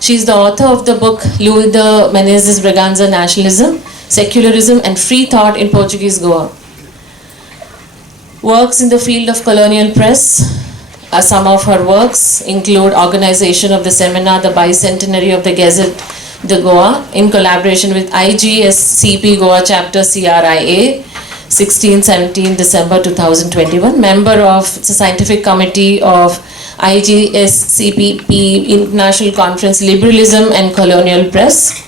She is the author of the book Luis de Menezes Braganza, Nationalism, Secularism and Free Thought in Portuguese Goa. Works in the field of colonial press. Some of her works include organization of the seminar, the bicentenary of the Gazette de Goa, in collaboration with IGSCP Goa Chapter CRIA, 16-17 December 2021, member of the Scientific Committee of IGSCPP International Conference Liberalism and Colonial Press.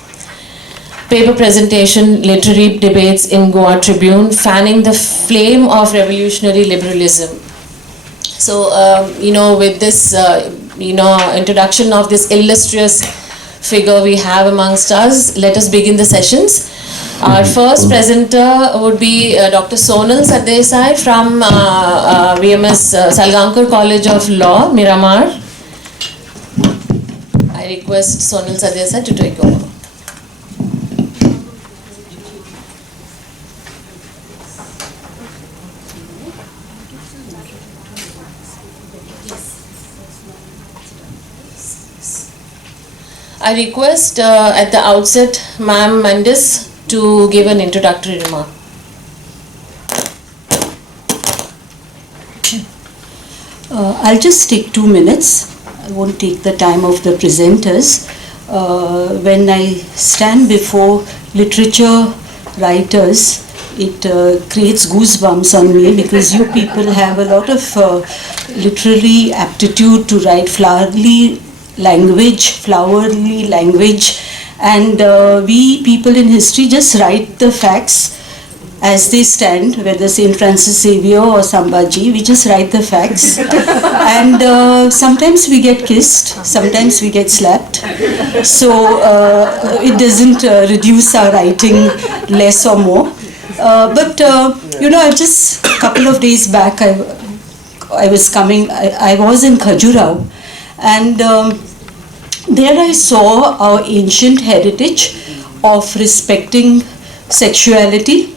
Paper presentation, literary debates in Goa Tribune, fanning the flame of revolutionary liberalism. So, with this, introduction of this illustrious figure we have amongst us, let us begin the sessions. Our first presenter would be Dr. Sonal Sardesai from VMS Salgaonkar College of Law, Miramar. I request Sonal Sardesai to take over. I request at the outset Ma'am Mendes to give an introductory remark. I'll just take 2 minutes. I won't take the time of the presenters. When I stand before literature writers, it creates goosebumps on me because you people have a lot of literary aptitude to write flowery language, and we people in history just write the facts as they stand, whether St. Francis Xavier or Sambhaji, we just write the facts. And sometimes we get kissed, sometimes we get slapped. So it doesn't reduce our writing less or more. But I just, a couple of days back, I was in Khajuraho, and there I saw our ancient heritage of respecting sexuality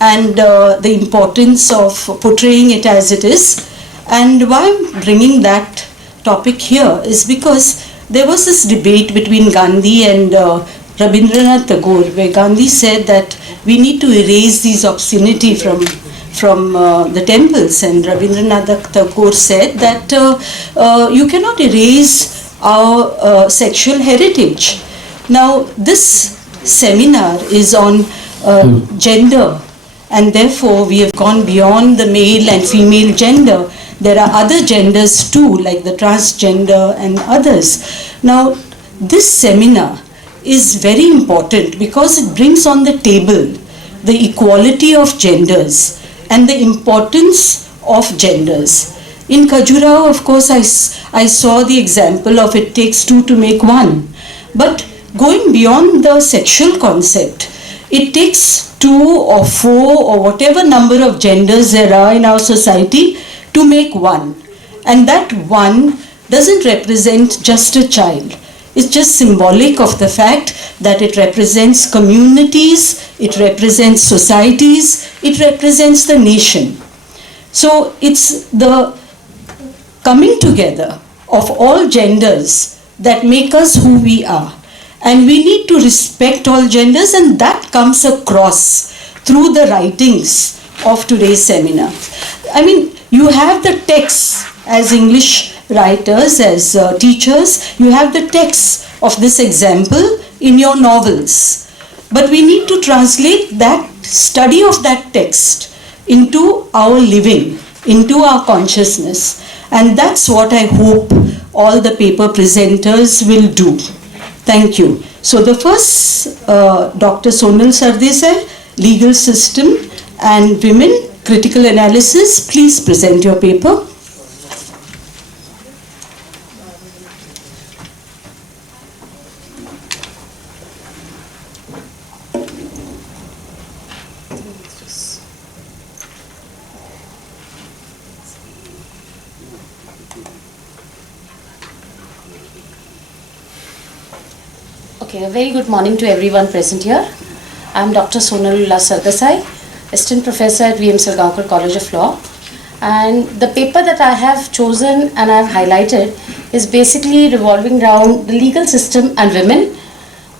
and the importance of portraying it as it is. And why I'm bringing that topic here is because there was this debate between Gandhi and Rabindranath Tagore, where Gandhi said that we need to erase these obscenity from the temples, and Rabindranath Tagore said that you cannot erase our sexual heritage. Now, this seminar is on gender, and therefore we have gone beyond the male and female gender. There are other genders too, like the transgender and others. Now, this seminar is very important because it brings on the table the equality of genders and the importance of genders. In Khajuraho, of course, I saw the example of it takes two to make one. But going beyond the sexual concept, it takes 2 or 4 or whatever number of genders there are in our society to make one. And that one doesn't represent just a child. It's just symbolic of the fact that it represents communities, it represents societies, it represents the nation. So it's the coming together of all genders that make us who we are. And we need to respect all genders, and that comes across through the writings of today's seminar. I mean, you have the texts as English writers, as teachers, you have the texts of this example in your novels. But we need to translate that study of that text into our living, into our consciousness. And that's what I hope all the paper presenters will do. Thank you. So the first, Dr. Sonal Sardesai, Legal System and Women, Critical Analysis. Please present your paper. Okay, a very good morning to everyone present here. I am Dr. Sonal Sardesai, Assistant Professor at VM Salgaonkar College of Law. And the paper that I have chosen and I have highlighted is basically revolving around the legal system and women.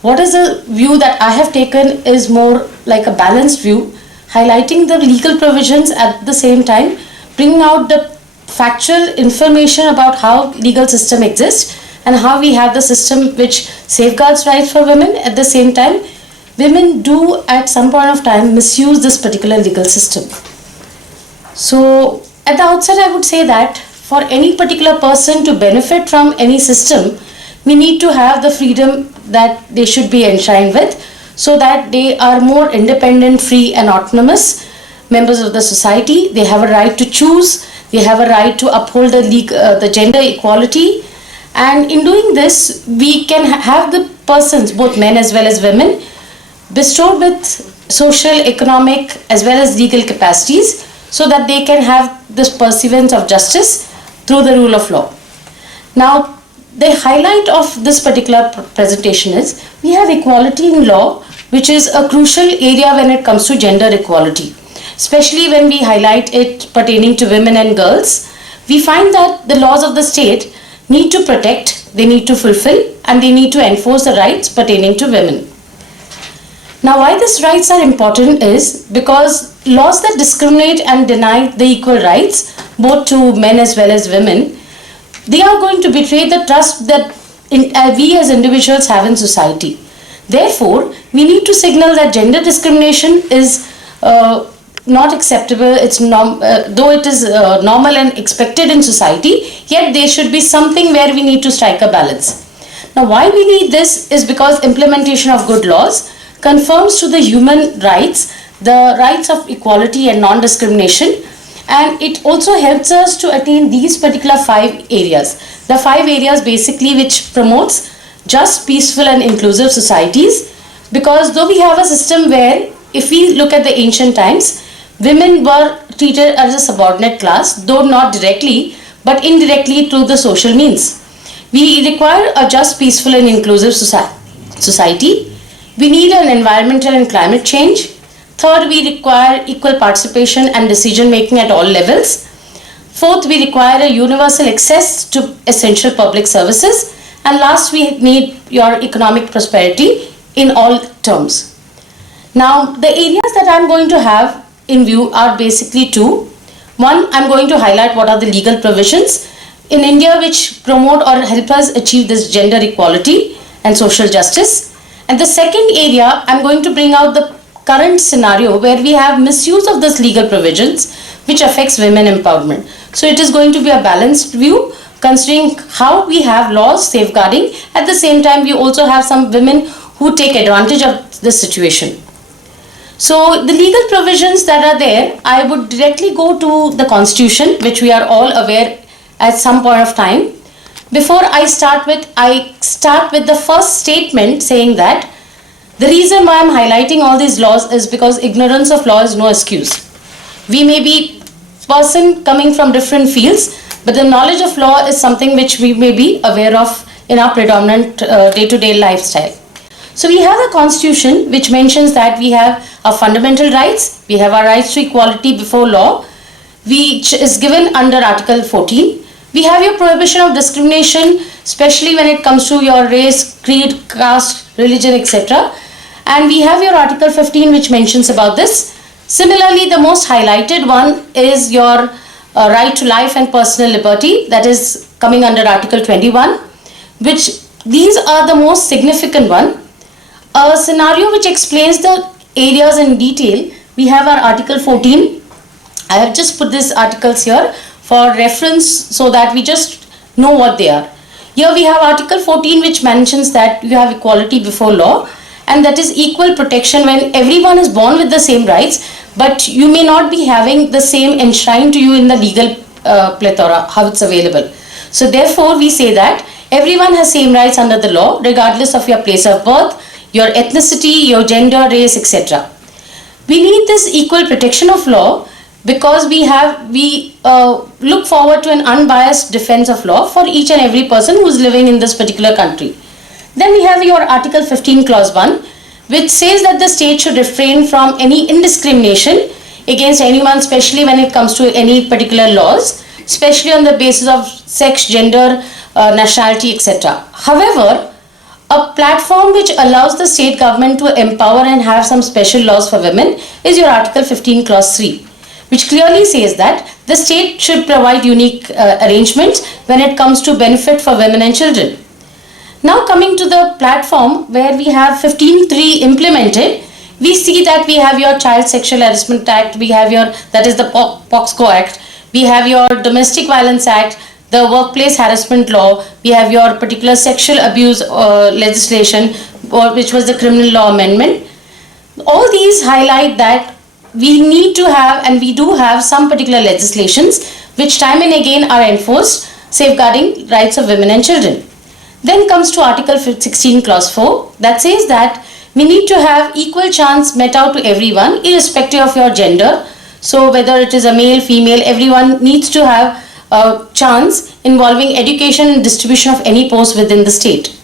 What is the view that I have taken is more like a balanced view, highlighting the legal provisions at the same time, bringing out the factual information about how legal system exists and how we have the system which safeguards rights for women. At the same time, women do at some point of time misuse this particular legal system. So at the outset, I would say that for any particular person to benefit from any system, we need to have the freedom that they should be enshrined with, so that they are more independent, free and autonomous members of the society. They have a right to choose, they have a right to uphold the gender equality, and in doing this, we can have the persons, both men as well as women, bestowed with social, economic as well as legal capacities, so that they can have this pursuance of justice through the rule of law. Now, the highlight of this particular presentation is we have equality in law, which is a crucial area when it comes to gender equality. Especially when we highlight it pertaining to women and girls, we find that the laws of the state need to protect, they need to fulfill, and they need to enforce the rights pertaining to women. Now, why these rights are important is because laws that discriminate and deny the equal rights, both to men as well as women, they are going to betray the trust that we as individuals have in society. Therefore, we need to signal that gender discrimination is not acceptable. It's though it is normal and expected in society, yet there should be something where we need to strike a balance. Now, why we need this is because implementation of good laws confirms to the human rights, the rights of equality and non-discrimination, and it also helps us to attain these particular 5 areas. The 5 areas basically which promotes just, peaceful and inclusive societies, because though we have a system where, if we look at the ancient times, women were treated as a subordinate class, though not directly but indirectly through the social means. We require a just, peaceful and inclusive society. We need an environmental and climate change. Third, we require equal participation and decision making at all levels. Fourth, we require a universal access to essential public services. And last, we need your economic prosperity in all terms. Now, the areas that I'm going to have in view are basically 2. One, I'm going to highlight what are the legal provisions in India which promote or help us achieve this gender equality and social justice. And the second area, I'm going to bring out the current scenario where we have misuse of this legal provisions which affects women empowerment. So it is going to be a balanced view, considering how we have laws safeguarding. At the same time, we also have some women who take advantage of this situation. So the legal provisions that are there, I would directly go to the Constitution, which we are all aware at some point of time. Before I start with the first statement saying that the reason why I'm highlighting all these laws is because ignorance of law is no excuse. We may be person coming from different fields, but the knowledge of law is something which we may be aware of in our predominant day-to-day lifestyle. So we have a Constitution which mentions that we have our fundamental rights, we have our rights to equality before law, which is given under Article 14. We have your prohibition of discrimination, especially when it comes to your race, creed, caste, religion, etc. And we have your Article 15 which mentions about this. Similarly, the most highlighted one is your right to life and personal liberty, that is coming under Article 21, which these are the most significant one. A scenario which explains the areas in detail, we have our Article 14. I have just put these articles here for reference so that we just know what they are. Here we have Article 14 which mentions that you have equality before law, and that is equal protection when everyone is born with the same rights, but you may not be having the same enshrined to you in the legal plethora, how it's available. So therefore we say that everyone has same rights under the law regardless of your place of birth, your ethnicity, your gender, race, etc. We need this equal protection of law because we look forward to an unbiased defense of law for each and every person who is living in this particular country. Then we have your Article 15 Clause 1, which says that the state should refrain from any indiscrimination against anyone, especially when it comes to any particular laws, especially on the basis of sex, gender, nationality, etc. However, a platform which allows the state government to empower and have some special laws for women is your Article 15 Clause 3, which clearly says that the state should provide unique arrangements when it comes to benefit for women and children. Now coming to the platform where we have 15.3 implemented, we see that we have your Child Sexual Harassment Act, we have your, that is the POXCO Act, we have your Domestic Violence Act, the Workplace Harassment Law, we have your particular sexual abuse legislation, which was the Criminal Law Amendment. All these highlight that we need to have, and we do have, some particular legislations which time and again are enforced, safeguarding rights of women and children. Then comes to Article 16 Clause 4 that says that we need to have equal chance met out to everyone irrespective of your gender. So whether it is a male, female, everyone needs to have a chance involving education and distribution of any post within the state.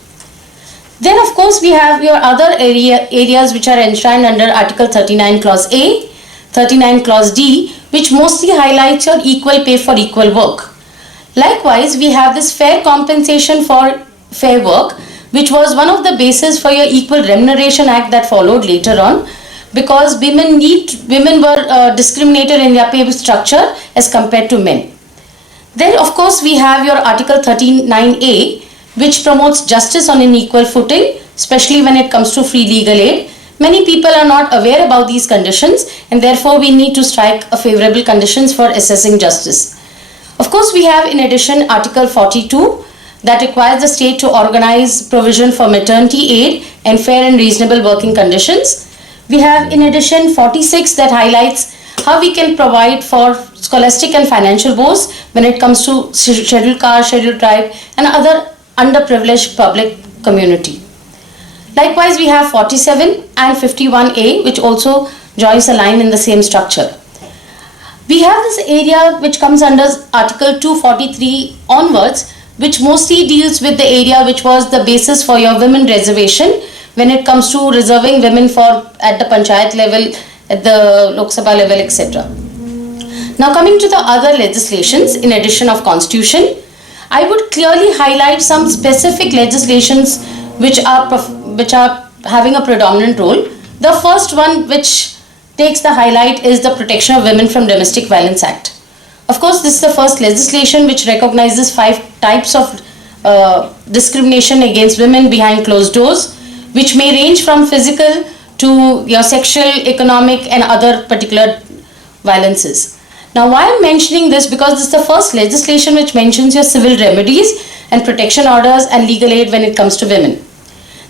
Then of course we have your other areas which are enshrined under Article 39 Clause A, 39 Clause D, which mostly highlights your equal pay for equal work. Likewise, we have this fair compensation for fair work, which was one of the bases for your Equal Remuneration Act that followed later on, because women were discriminated in their pay structure as compared to men. Then of course we have your Article 39A, which promotes justice on an equal footing, especially when it comes to free legal aid. Many people are not aware about these conditions, and therefore we need to strike a favorable conditions for assessing justice. Of course, we have in addition Article 42 that requires the state to organize provision for maternity aid and fair and reasonable working conditions. We have in addition 46 that highlights how we can provide for scholastic and financial woes when it comes to scheduled caste, scheduled tribe and other underprivileged public community. Likewise, we have 47 and 51A, which also joins the line in the same structure. We have this area which comes under Article 243 onwards, which mostly deals with the area which was the basis for your women reservation when it comes to reserving women for at the panchayat level, at the Lok Sabha level, etc. Now coming to the other legislations in addition of constitution, I would clearly highlight some specific legislations which are having a predominant role. The first one which takes the highlight is the Protection of Women from Domestic Violence Act. Of course, this is the first legislation which recognizes 5 types of discrimination against women behind closed doors, which may range from physical to your sexual, economic and other particular violences. Now why I am mentioning this, because this is the first legislation which mentions your civil remedies and protection orders and legal aid when it comes to women.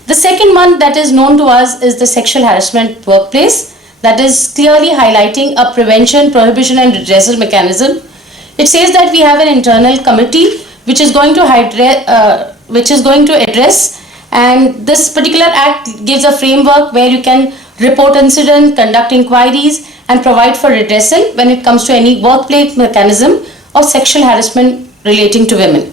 The second one that is known to us is the Sexual Harassment Workplace, that is clearly highlighting a prevention, prohibition and redressal mechanism. It says that we have an internal committee which is going to address, and this particular act gives a framework where you can report incident, conduct inquiries and provide for redressal when it comes to any workplace mechanism of sexual harassment relating to women.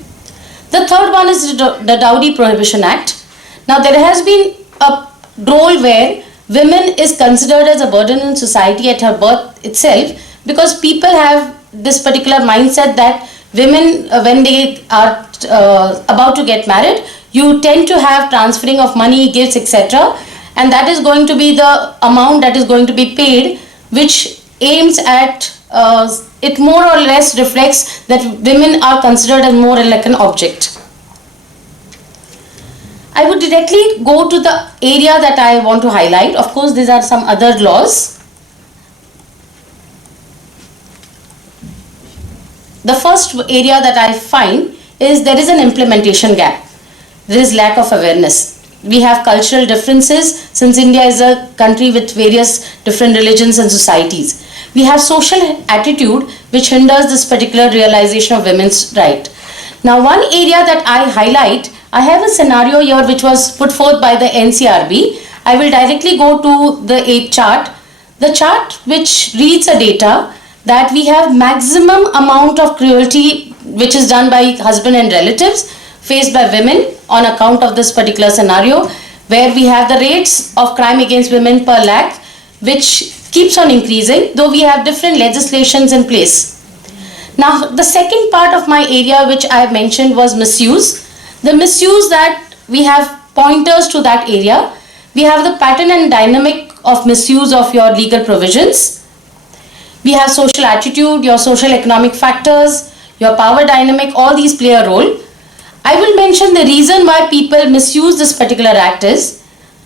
The third one is the Dowry Prohibition Act. Now there has been a role where women is considered as a burden in society at her birth itself, because people have this particular mindset that women when they are about to get married, you tend to have transferring of money, gifts, etc. and that is going to be the amount that is going to be paid, which aims at it more or less reflects that women are considered as more like an object. I would directly go to the area that I want to highlight. Of course, these are some other laws. The first area that I find is there is an implementation gap. There is lack of awareness. We have cultural differences since India is a country with various different religions and societies. We have social attitude which hinders this particular realization of women's right. Now one area that I highlight, I have a scenario here which was put forth by the NCRB. I will directly go to the chart. The chart which reads a data that we have maximum amount of cruelty which is done by husband and relatives faced by women on account of this particular scenario, where we have the rates of crime against women per lakh which keeps on increasing, though we have different legislations in place. Now, the second part of my area which I mentioned was misuse. The misuse that we have pointers to that area. We have the pattern and dynamic of misuse of your legal provisions. We have social attitude, your social economic factors, your power dynamic, all these play a role. I will mention the reason why people misuse this particular act is.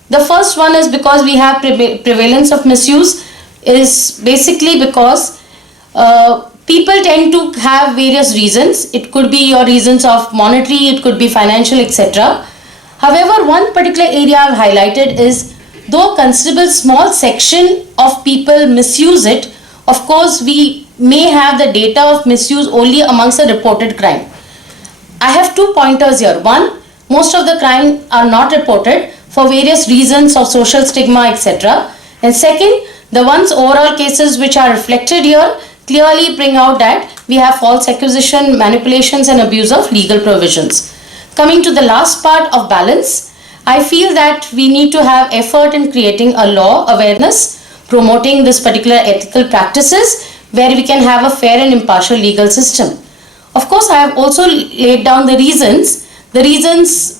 The first one is because we have prevalence of misuse is basically because people tend to have various reasons. It could be your reasons of monetary, it could be financial, etc. However, one particular area I've highlighted is, though considerable small section of people misuse it, of course we may have the data of misuse only amongst the reported crime. I have two pointers here. One, most of the crime are not reported for various reasons of social stigma, etc. And second, the ones overall cases which are reflected here clearly bring out that we have false accusation, manipulations and abuse of legal provisions. Coming to the last part of balance, I feel that we need to have effort in creating a law awareness, promoting this particular ethical practices where we can have a fair and impartial legal system. Of course, I have also laid down the reasons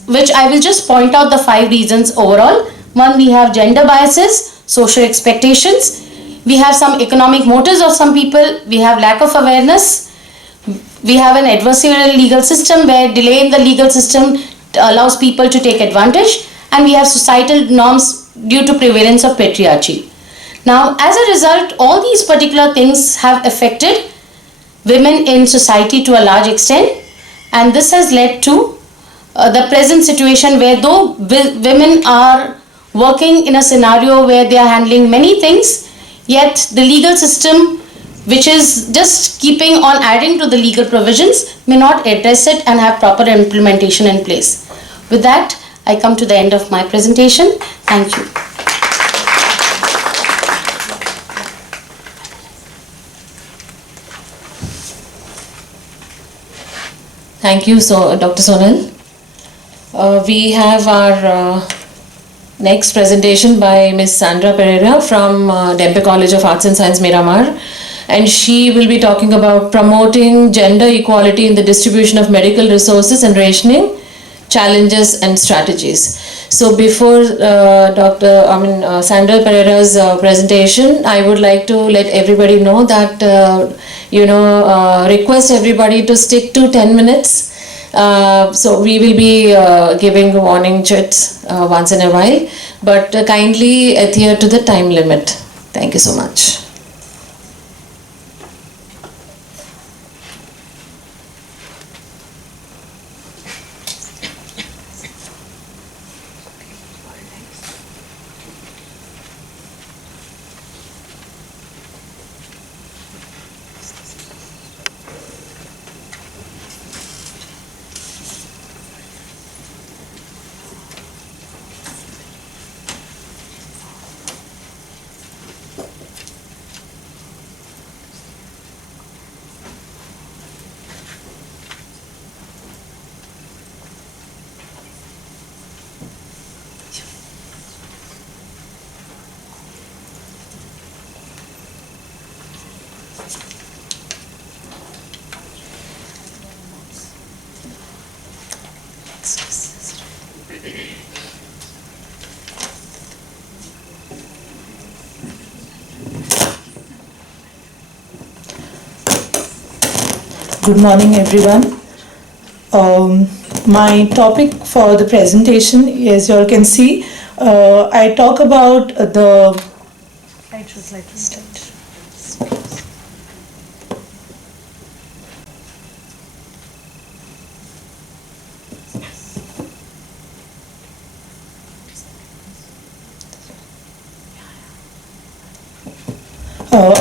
which I will just point out the 5 reasons overall. One, we have gender biases, social expectations, we have some economic motives of some people, we have lack of awareness, we have an adversarial legal system where delay in the legal system allows people to take advantage, and we have societal norms due to prevalence of patriarchy. Now, as a result, all these particular things have affected women in society to a large extent, and this has led to the present situation where though women are working in a scenario where they are handling many things, yet the legal system, which is just keeping on adding to the legal provisions, may not address it and have proper implementation in place. With that, I come to the end of my presentation. Thank you. Thank you, Dr. Sonal. We have our next presentation by Ms. Sandra Pereira from Dempe College of Arts and Science, Miramar, and she will be talking about promoting gender equality in the distribution of medical resources and rationing, challenges and strategies. So before Sandra Pereira's presentation, I would like to let everybody know that request everybody to stick to 10 minutes. So we will be giving warning chats once in a while, but kindly adhere to the time limit. Thank you so much. Good morning, everyone. My topic for the presentation, as you all can see, I talk about the.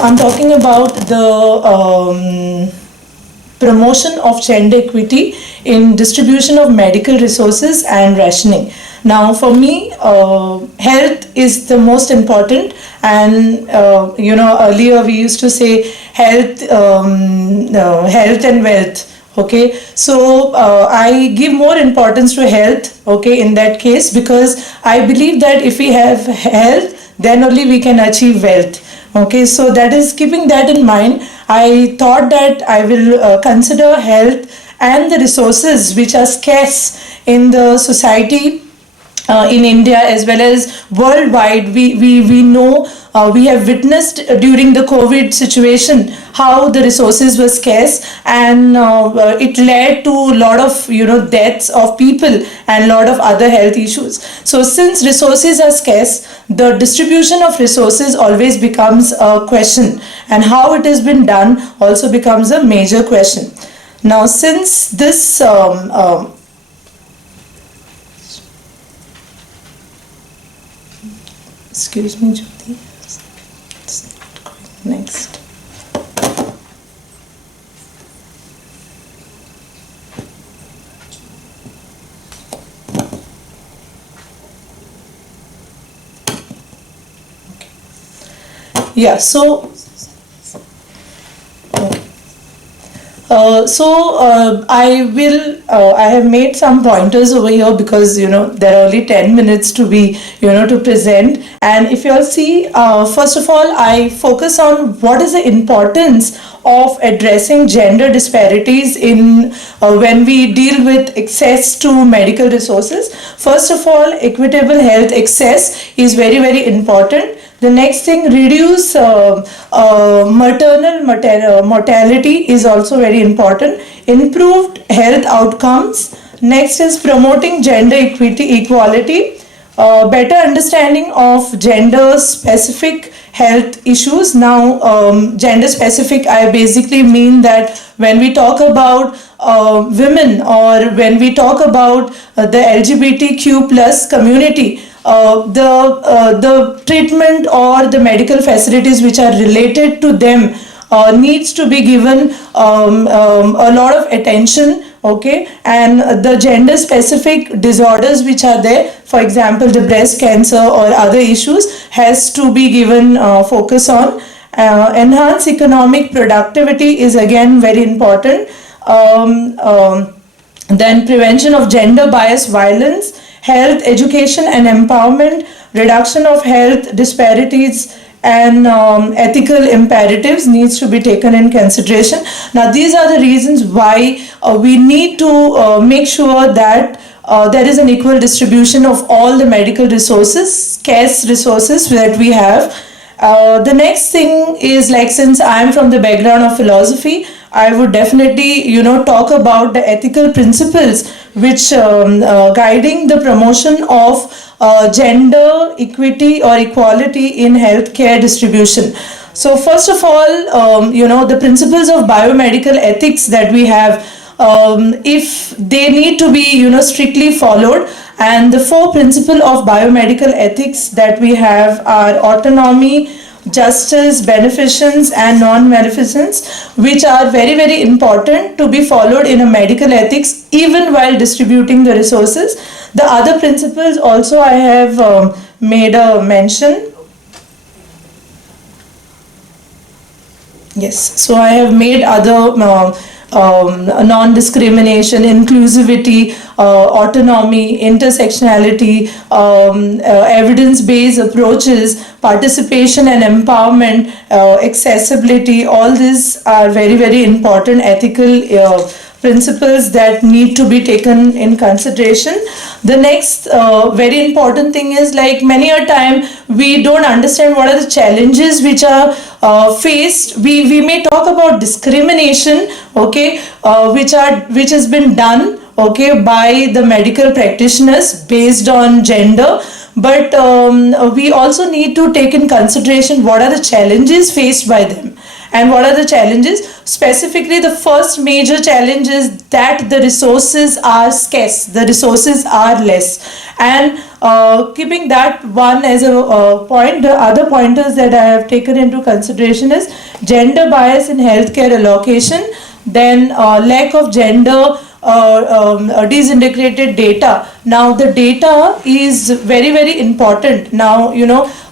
I'm talking about the promotion of gender equity in distribution of medical resources and rationing. Now, for me, health is the most important, and earlier we used to say health and wealth. Okay, so I give more importance to health. Okay, in that case, because I believe that if we have health, then only we can achieve wealth. Okay, so that is keeping that in mind. I thought that I will consider health and the resources which are scarce in the society in India as well as worldwide. We know, we have witnessed during the COVID situation how the resources were scarce, and it led to a lot of deaths of people and a lot of other health issues. So since resources are scarce, the distribution of resources always becomes a question, and how it has been done also becomes a major question. Now, since this excuse me, Jyoti. Next. Yeah, so I have made some pointers over here because there are only 10 minutes to be to present. And if you'll see, first of all, I focus on what is the importance of addressing gender disparities in when we deal with access to medical resources. First of all, equitable health access is very, very important. The next thing, reduce maternal mortality is also very important. Improved health outcomes. Next is promoting gender equality. Better understanding of gender specific health issues. Now, gender specific, I basically mean that when we talk about women, or when we talk about the LGBTQ plus community, the treatment or the medical facilities which are related to them needs to be given a lot of attention. Okay, and the gender specific disorders which are there, for example the breast cancer or other issues, has to be given focus on. Enhance economic productivity is again very important. Then prevention of gender bias violence, health education and empowerment, reduction of health disparities, and ethical imperatives needs to be taken in consideration. Now, these are the reasons why we need to make sure that there is an equal distribution of all the medical resources, scarce resources that we have. The next thing is, like, since I am from the background of philosophy, I would definitely, talk about the ethical principles which guiding the promotion of gender equity or equality in healthcare distribution. So first of all, the principles of biomedical ethics that we have, if they need to be, strictly followed. And the 4 principles of biomedical ethics that we have are autonomy, justice, beneficence, and non-maleficence, which are very, very important to be followed in a medical ethics even while distributing the resources. The other principles also I have made a mention. Yes, so I have made other non-discrimination, inclusivity, autonomy, intersectionality, evidence-based approaches, participation and empowerment, accessibility. All these are very, very important ethical principles that need to be taken in consideration. The next very important thing is, like, many a time we don't understand what are the challenges which are faced. We may talk about discrimination, okay, which has been done, okay, by the medical practitioners based on gender. But we also need to take in consideration what are the challenges faced by them. And what are the challenges? Specifically, the first major challenge is that the resources are scarce, the resources are less. And keeping that one as a point, the other pointers that I have taken into consideration is gender bias in healthcare allocation, then lack of gender disintegrated data. Now, the data is very, very important. Now,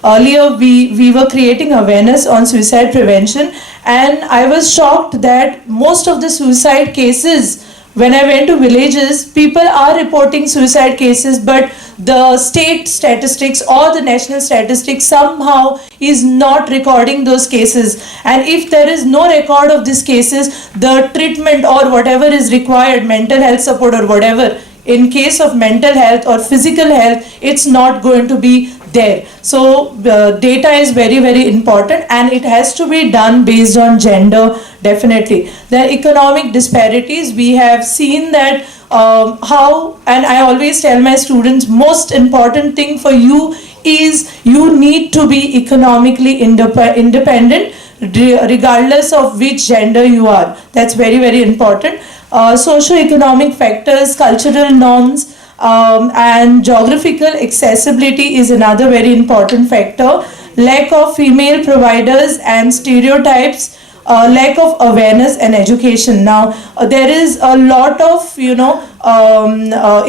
earlier we were creating awareness on suicide prevention, and I was shocked that most of the suicide cases when I went to villages, people are reporting suicide cases, but the state statistics or the national statistics somehow is not recording those cases. And if there is no record of these cases, the treatment or whatever is required, mental health support or whatever, in case of mental health or physical health, it's not going to be there. So data is very, very important, and it has to be done based on gender, definitely. The economic disparities, we have seen that how, and I always tell my students, most important thing for you is you need to be economically independent regardless of which gender you are. That's very, very important. Socio-economic factors, cultural norms, and geographical accessibility is another very important factor. Lack of female providers and stereotypes, lack of awareness and education. Now there is a lot of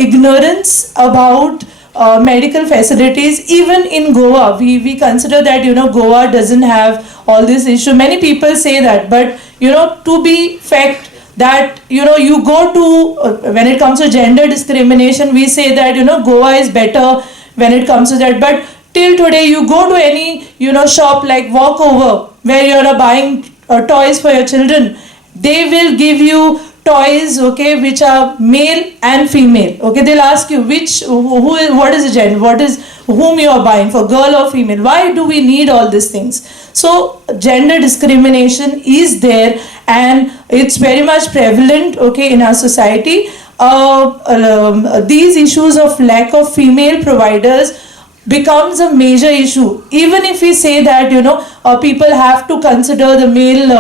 ignorance about medical facilities. Even in Goa, we consider that Goa doesn't have all this issue. Many people say that, but to be fact, that you go to when it comes to gender discrimination, we say that Goa is better when it comes to that, but till today you go to any shop like Walkover where you are buying toys for your children, they will give you toys, okay, which are male and female. Okay, they'll ask you what is the gender, whom you are buying for, girl or female. Why do we need all these things? So gender discrimination is there, and it's very much prevalent, okay, in our society. These issues of lack of female providers becomes a major issue. Even if we say that people have to consider the male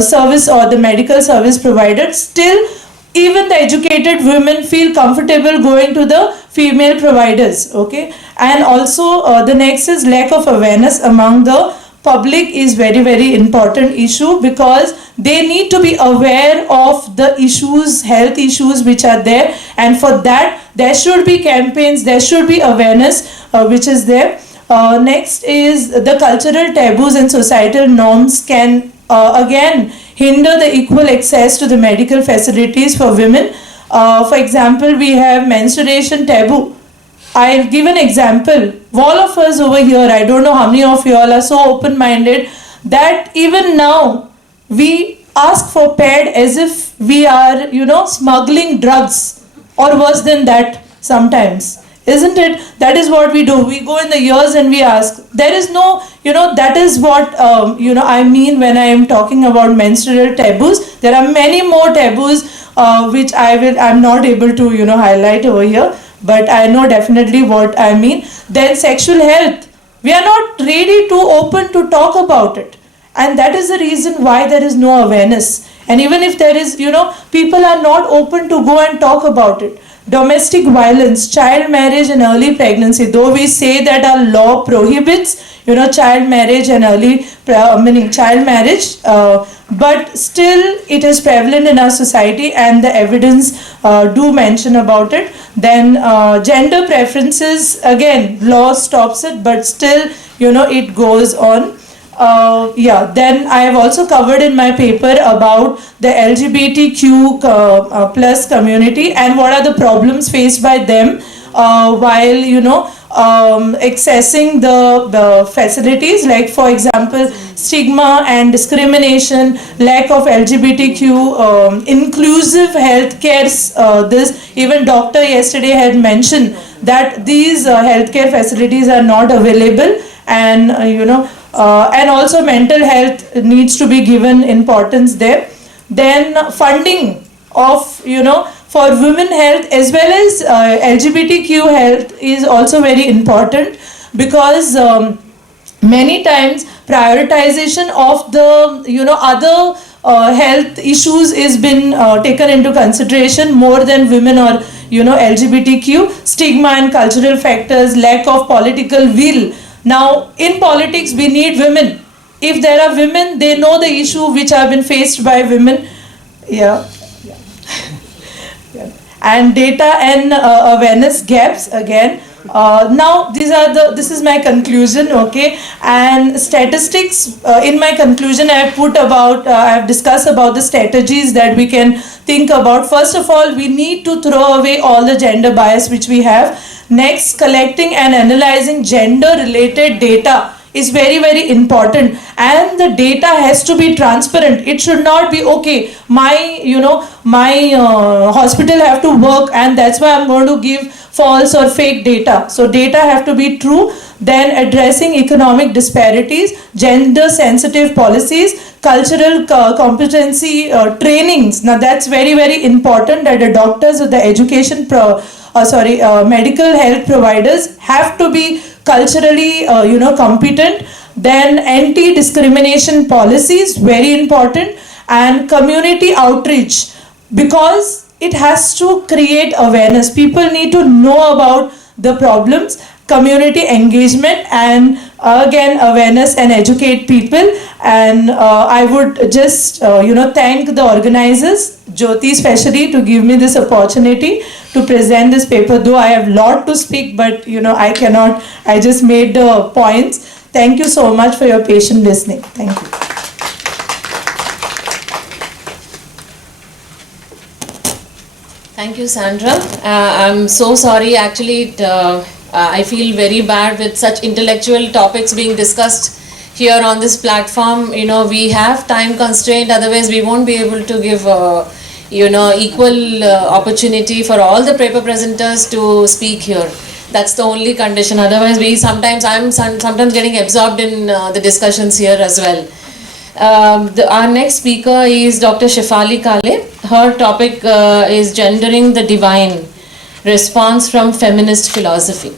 service or the medical service provider, still even the educated women feel comfortable going to the female providers, okay. And also the next is lack of awareness among the public is very, very important issue, because they need to be aware of the issues, health issues which are there, and for that there should be campaigns, there should be awareness which is there. Next is the cultural taboos and societal norms can again hinder the equal access to the medical facilities for women. For example, we have menstruation taboo. I'll give an example. All of us over here, I don't know how many of you all are so open-minded that even now we ask for pad as if we are, smuggling drugs, or worse than that sometimes. Isn't it? That is what we do. We go in the ears and we ask. There is no, that is what, I mean when I am talking about menstrual taboos. There are many more taboos which I'm not able to, highlight over here. But I know definitely what I mean. Then sexual health. We are not ready to open to talk about it. And that is the reason why there is no awareness. And even if there is, people are not open to go and talk about it. Domestic violence, child marriage and early pregnancy. Though we say that our law prohibits, child marriage and child marriage, but still it is prevalent in our society, and the evidence do mention about it. Then gender preferences, again, law stops it, but still, it goes on. Then I have also covered in my paper about the LGBTQ plus community and what are the problems faced by them while accessing the facilities, like for example stigma and discrimination, lack of LGBTQ inclusive healthcare. This even doctor yesterday had mentioned that these healthcare facilities are not available, and and also mental health needs to be given importance there. Then funding of for women health as well as LGBTQ health is also very important, because many times prioritization of the other health issues is been taken into consideration more than women or LGBTQ. Stigma and cultural factors, lack of political will. Now in politics we need women. If there are women, they know the issue which have been faced by women. And data and awareness gaps, again Now this is my conclusion, okay? And statistics, in my conclusion I have discussed about the strategies that we can think about. First of all, we need to throw away all the gender bias which we have. Next, collecting and analyzing gender related data is very, very important, and the data has to be transparent. It should not be, okay, my hospital have to work and that's why I'm going to give false or fake data. So data have to be true. Then addressing economic disparities, gender sensitive policies, cultural competency trainings. Now that's very, very important, that the doctors or the medical health providers have to be culturally competent. Then anti-discrimination policies, very important, and community outreach, because it has to create awareness. People need to know about the problems. Community engagement, and again awareness and educate people. And I would just thank the organizers, Jyoti especially, to give me this opportunity to present this paper. Though I have a lot to speak, but I cannot. I just made the points. Thank you so much for your patient listening. Thank you. Thank you, Sandra. I'm so sorry. Actually, I feel very bad with such intellectual topics being discussed here on this platform. We have time constraint. Otherwise, we won't be able to give equal opportunity for all the paper presenters to speak here. That's the only condition. Otherwise, I'm sometimes getting absorbed in the discussions here as well. Our next speaker is Dr. Shefali Kale. Her topic is Gendering the Divine, Response from Feminist Philosophy.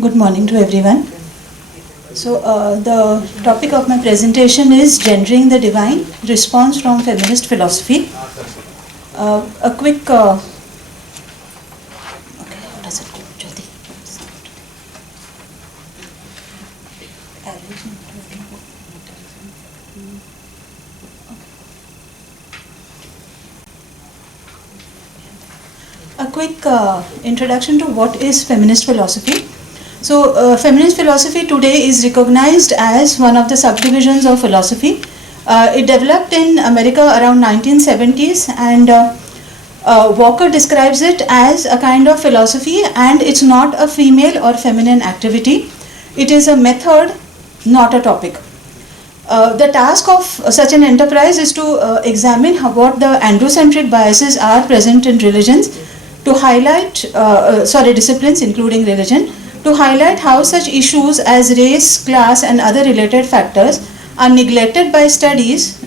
Good morning to everyone. So the topic of my presentation is Gendering the Divine, Response from Feminist Philosophy. A quick okay, what does it go, Jyoti? A quick introduction to what is feminist philosophy. So, feminist philosophy today is recognized as one of the subdivisions of philosophy. It developed in America around 1970s, and Walker describes it as a kind of philosophy, and it's not a female or feminine activity. It is a method, not a topic. The task of such an enterprise is to examine what the androcentric biases are present in religions, to highlight, disciplines including religion, to highlight how such issues as race, class and other related factors are neglected by studies,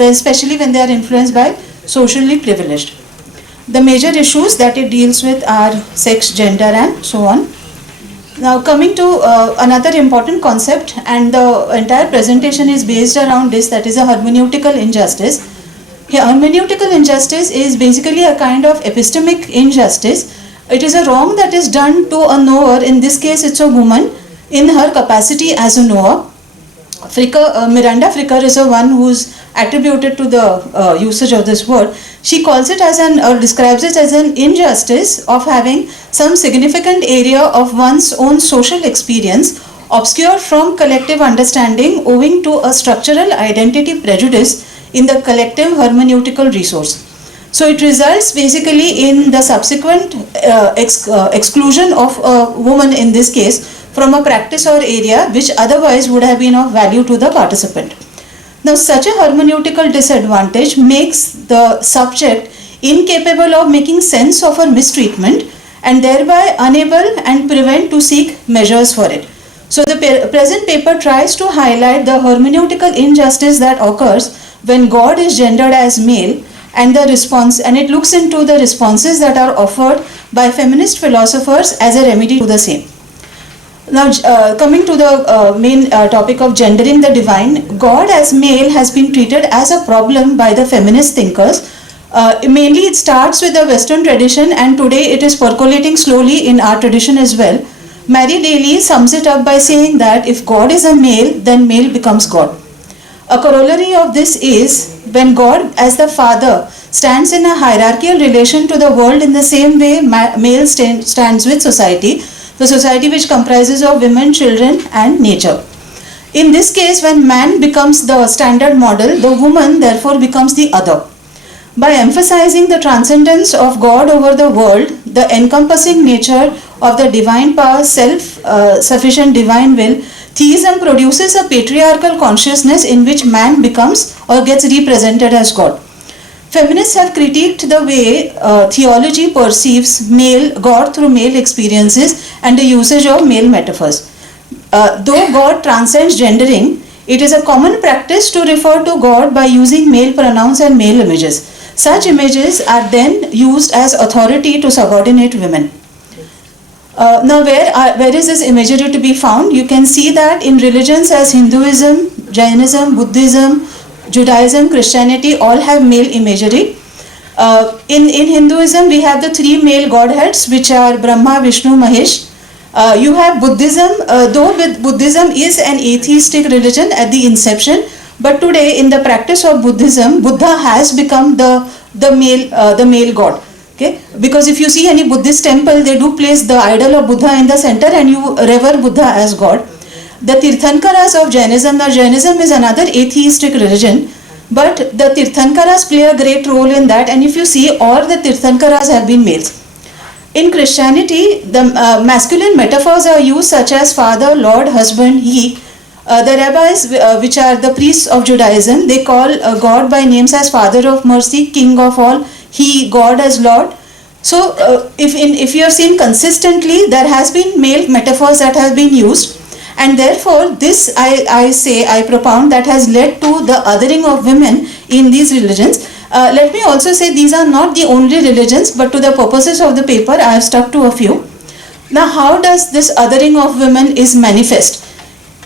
especially when they are influenced by socially privileged. The major issues that it deals with are sex, gender and so on. Now coming to another important concept, and the entire presentation is based around this, that is a hermeneutical injustice. Here, hermeneutical injustice is basically a kind of epistemic injustice. It is a wrong that is done to a knower. In this case, it's a woman in her capacity as a knower. Miranda Fricker is the one who's attributed to the usage of this word. She calls it as describes it as an injustice of having some significant area of one's own social experience obscured from collective understanding owing to a structural identity prejudice in the collective hermeneutical resource. So it results basically in the subsequent exclusion of a woman in this case from a practice or area which otherwise would have been of value to the participant. Now such a hermeneutical disadvantage makes the subject incapable of making sense of her mistreatment and thereby unable and prevent to seek measures for it. So the present paper tries to highlight the hermeneutical injustice that occurs when God is gendered as male, and the response, and it looks into the responses that are offered by feminist philosophers as a remedy to the same. Now, coming to the main topic of gendering the divine, God as male has been treated as a problem by the feminist thinkers. Mainly it starts with the Western tradition, and today it is percolating slowly in our tradition as well. Mary Daly sums it up by saying that if God is a male, then male becomes God. A corollary of this is when God as the father stands in a hierarchical relation to the world in the same way male stands with society, the society which comprises of women, children and nature. In this case, when man becomes the standard model, the woman therefore becomes the other. By emphasizing the transcendence of God over the world, the encompassing nature of the divine power, self-sufficient divine will, theism produces a patriarchal consciousness in which man becomes or gets represented as God. Feminists have critiqued the way theology perceives male God through male experiences and the usage of male metaphors. Though God transcends gendering, it is a common practice to refer to God by using male pronouns and male images. Such images are then used as authority to subordinate women. Now, where is this imagery to be found? You can see that in religions as Hinduism, Jainism, Buddhism, Judaism, Christianity, all have male imagery. In Hinduism, we have the three male godheads, which are Brahma, Vishnu, Mahesh. You have Buddhism, though Buddhism is an atheistic religion at the inception, but today in the practice of Buddhism, Buddha has become the male god. Okay? Because if you see any Buddhist temple, they do place the idol of Buddha in the center and you revere Buddha as God. The Tirthankaras of Jainism, now Jainism is another atheistic religion, but the Tirthankaras play a great role in that, and if you see, all the Tirthankaras have been males. In Christianity, the masculine metaphors are used such as father, lord, husband, he. The rabbis, which are the priests of Judaism, they call God by names as Father of Mercy, King of all, He, God as Lord. So, if you have seen consistently, there has been male metaphors that have been used, and therefore this I propound that has led to the othering of women in these religions. Let me also say these are not the only religions, but to the purposes of the paper, I have stuck to a few. Now, how does this othering of women is manifest?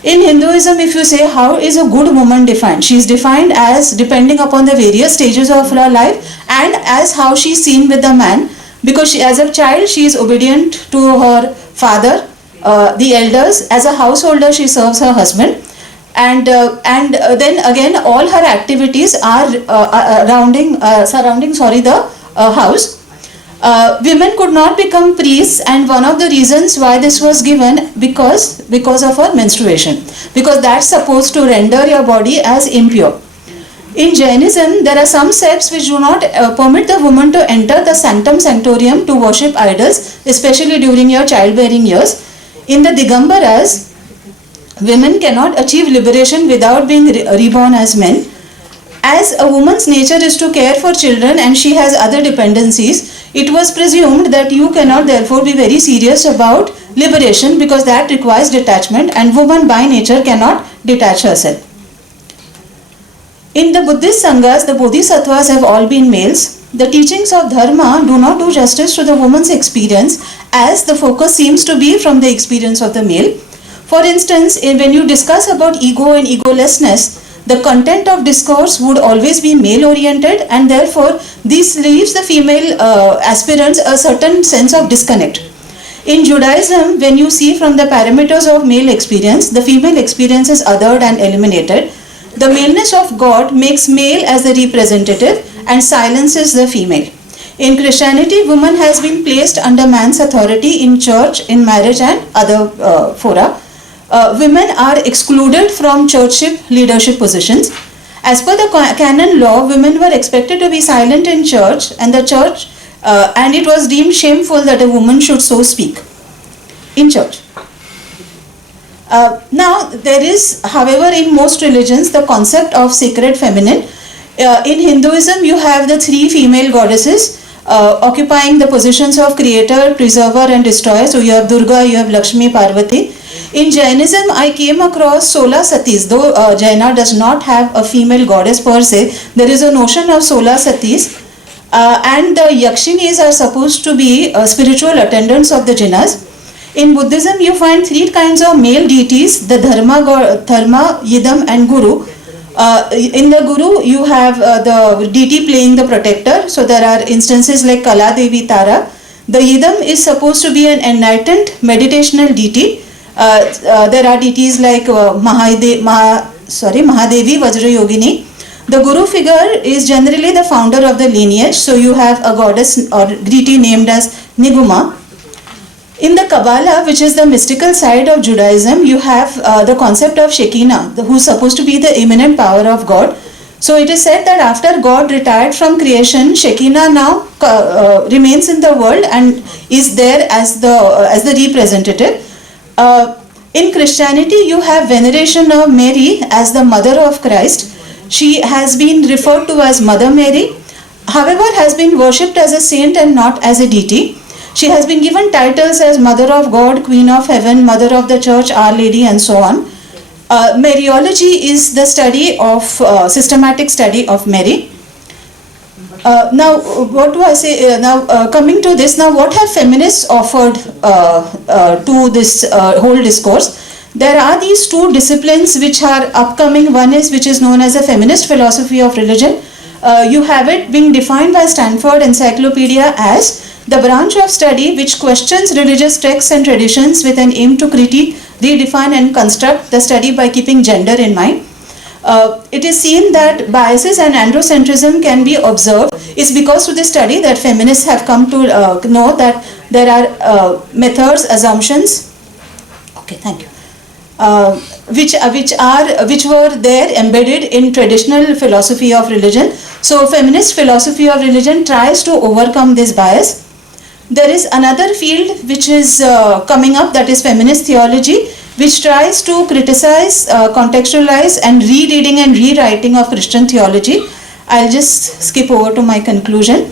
In Hinduism, if you say how is a good woman defined, she is defined as depending upon the various stages of her life and as how she is seen with the man, because she, as a child she is obedient to her father, the elders. As a householder she serves her husband, and then again all her activities are surrounding the house. Women could not become priests, and one of the reasons why this was given because of her menstruation, because that's supposed to render your body as impure. In Jainism, there are some sects which do not permit the woman to enter the sanctum sanctorium to worship idols, especially during your childbearing years. In the Digambaras, women cannot achieve liberation without being reborn as men. As a woman's nature is to care for children and she has other dependencies, it was presumed that you cannot therefore be very serious about liberation, because that requires detachment, and woman by nature cannot detach herself. In the Buddhist Sanghas, the Bodhisattvas have all been males. The teachings of Dharma do not do justice to the woman's experience, as the focus seems to be from the experience of the male. For instance, when you discuss about ego and egolessness, the content of discourse would always be male oriented, and therefore this leaves the female aspirants a certain sense of disconnect. In Judaism, when you see from the parameters of male experience, the female experience is othered and eliminated. The maleness of God makes male as the representative and silences the female. In Christianity, woman has been placed under man's authority in church, in marriage and other fora. Women are excluded from churchship leadership positions. As per the canon law, women were expected to be silent in church, and and it was deemed shameful that a woman should so speak in church. Now, there is, however, in most religions, the concept of sacred feminine. In Hinduism, you have the three female goddesses occupying the positions of creator, preserver and destroyer. So you have Durga, you have Lakshmi, Parvati. In Jainism, I came across Sola Satis. Though Jaina does not have a female goddess per se, there is a notion of Sola Satis. And the Yakshinis are supposed to be spiritual attendants of the Jinas. In Buddhism, you find three kinds of male deities: the Dharma, Yidam, and Guru. In the Guru, you have the deity playing the protector. So there are instances like Kala Devi Tara. The Yidam is supposed to be an enlightened meditational deity. There are deities like Mahadevi Vajrayogini. The Guru figure is generally the founder of the lineage. So you have a goddess or deity named as Niguma. In the Kabbalah, which is the mystical side of Judaism, you have the concept of Shekinah, who is supposed to be the immanent power of God. So it is said that after God retired from creation, Shekinah now remains in the world and is there as the representative. In Christianity, you have veneration of Mary as the mother of Christ. She has been referred to as Mother Mary, however, has been worshipped as a saint and not as a deity. She has been given titles as Mother of God, Queen of Heaven, Mother of the Church, Our Lady, and so on. Mariology is the study of systematic study of Mary. Now, what do I say? Coming to this, now what have feminists offered to this whole discourse? There are these two disciplines which are upcoming. One is which is known as a feminist philosophy of religion. You have it being defined by Stanford Encyclopedia as the branch of study which questions religious texts and traditions with an aim to critique, redefine and construct the study by keeping gender in mind. It is seen that biases and androcentrism can be observed. It's because of this study that feminists have come to know that there are methods, assumptions, okay, thank you, which were there embedded in traditional philosophy of religion. So feminist philosophy of religion tries to overcome this bias. There is another field which is coming up, that is feminist theology, which tries to criticize, contextualize and rereading and rewriting of Christian theology. I'll just skip over to my conclusion.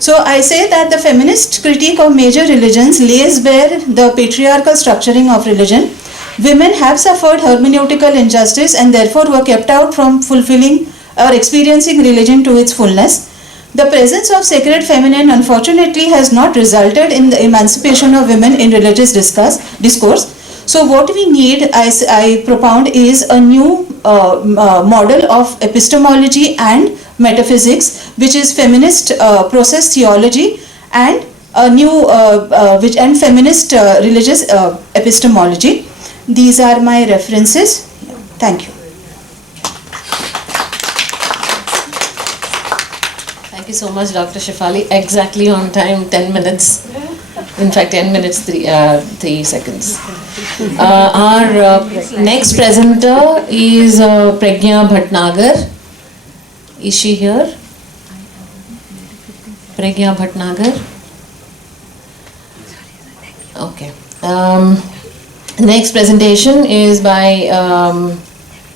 So I say that the feminist critique of major religions lays bare the patriarchal structuring of religion. Women have suffered hermeneutical injustice and therefore were kept out from fulfilling or experiencing religion to its fullness. The presence of sacred feminine unfortunately has not resulted in the emancipation of women in religious discourse. So what we need, I propound, is a new model of epistemology and metaphysics, which is feminist process theology and a new and feminist religious epistemology. These are my references. Thank you. Thank you so much, Dr. Shefali. Exactly on time, 10 minutes. In fact, 10 minutes, 3 seconds. Our next presenter is Pragya Bhatnagar. Is she here? Pragya Bhatnagar? Okay. Next presentation is by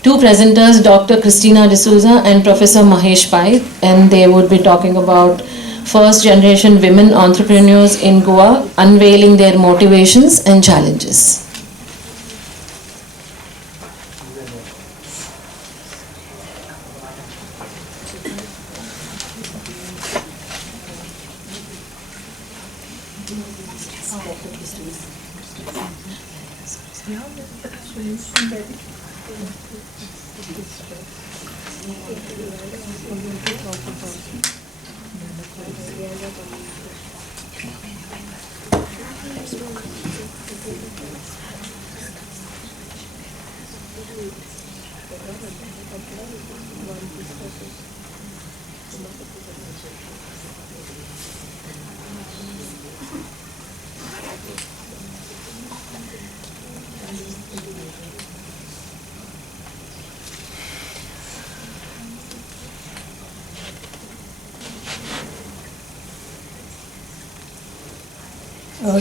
two presenters, Dr. Christina D'Souza and Professor Mahesh Pai, and they would be talking about first generation women entrepreneurs in Goa, unveiling their motivations and challenges.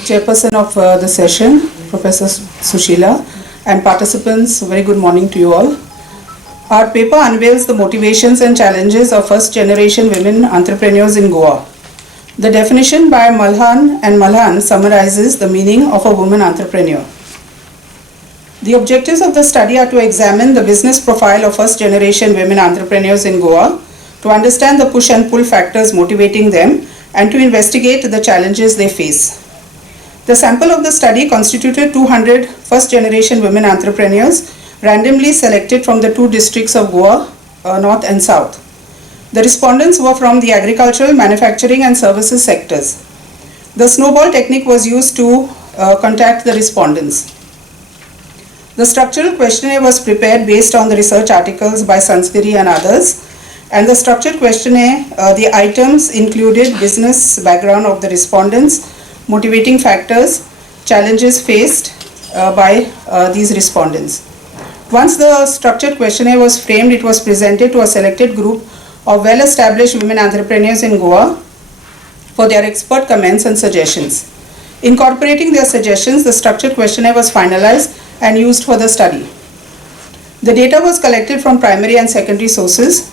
Chairperson of the session, Professor Sushila, and participants, very good morning to you all. Our paper unveils the motivations and challenges of first generation women entrepreneurs in Goa. The definition by Malhan and Malhan summarizes the meaning of a woman entrepreneur. The objectives of the study are to examine the business profile of first generation women entrepreneurs in Goa, to understand the push and pull factors motivating them, and to investigate the challenges they face. The sample of the study constituted 200 first-generation women entrepreneurs randomly selected from the 2 districts of Goa, North and South. The respondents were from the agricultural, manufacturing and services sectors. The snowball technique was used to contact the respondents. The structural questionnaire was prepared based on the research articles by Sansgiri and others. And the structured questionnaire, the items included business background of the respondents, motivating factors, challenges faced by these respondents. Once the structured questionnaire was framed, it was presented to a selected group of well-established women entrepreneurs in Goa for their expert comments and suggestions. Incorporating their suggestions, the structured questionnaire was finalized and used for the study. The data was collected from primary and secondary sources.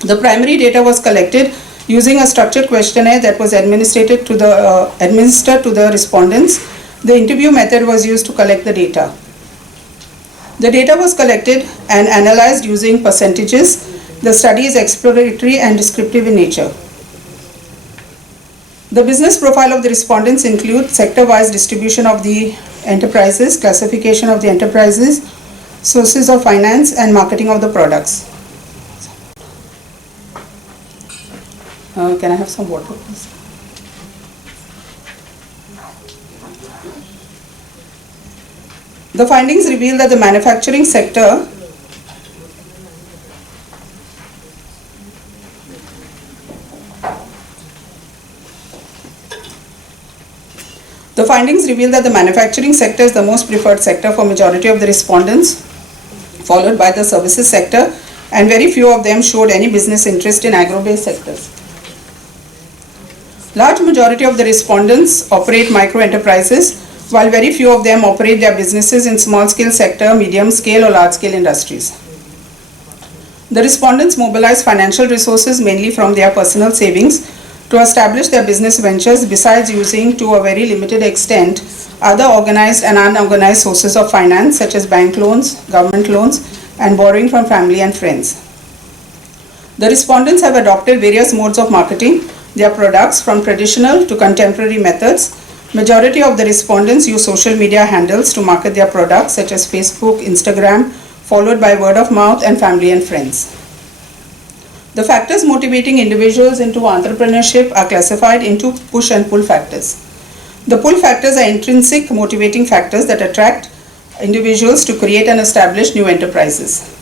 The primary data was collected using a structured questionnaire that was administered to the respondents. The interview method was used to collect the data. The data was collected and analyzed using percentages. The study is exploratory and descriptive in nature. The business profile of the respondents include sector-wise distribution of the enterprises, classification of the enterprises, sources of finance and marketing of the products. Can I have some water, please? The findings reveal that the manufacturing sector is the most preferred sector for majority of the respondents, followed by the services sector, and very few of them showed any business interest in agro-based sectors. Large majority of the respondents operate micro-enterprises, while very few of them operate their businesses in small-scale sector, medium-scale or large-scale industries. The respondents mobilize financial resources mainly from their personal savings to establish their business ventures, besides using to a very limited extent other organized and unorganized sources of finance such as bank loans, government loans and borrowing from family and friends. The respondents have adopted various modes of marketing their products from traditional to contemporary methods. Majority of the respondents use social media handles to market their products such as Facebook, Instagram, followed by word of mouth and family and friends. The factors motivating individuals into entrepreneurship are classified into push and pull factors. The pull factors are intrinsic motivating factors that attract individuals to create and establish new enterprises.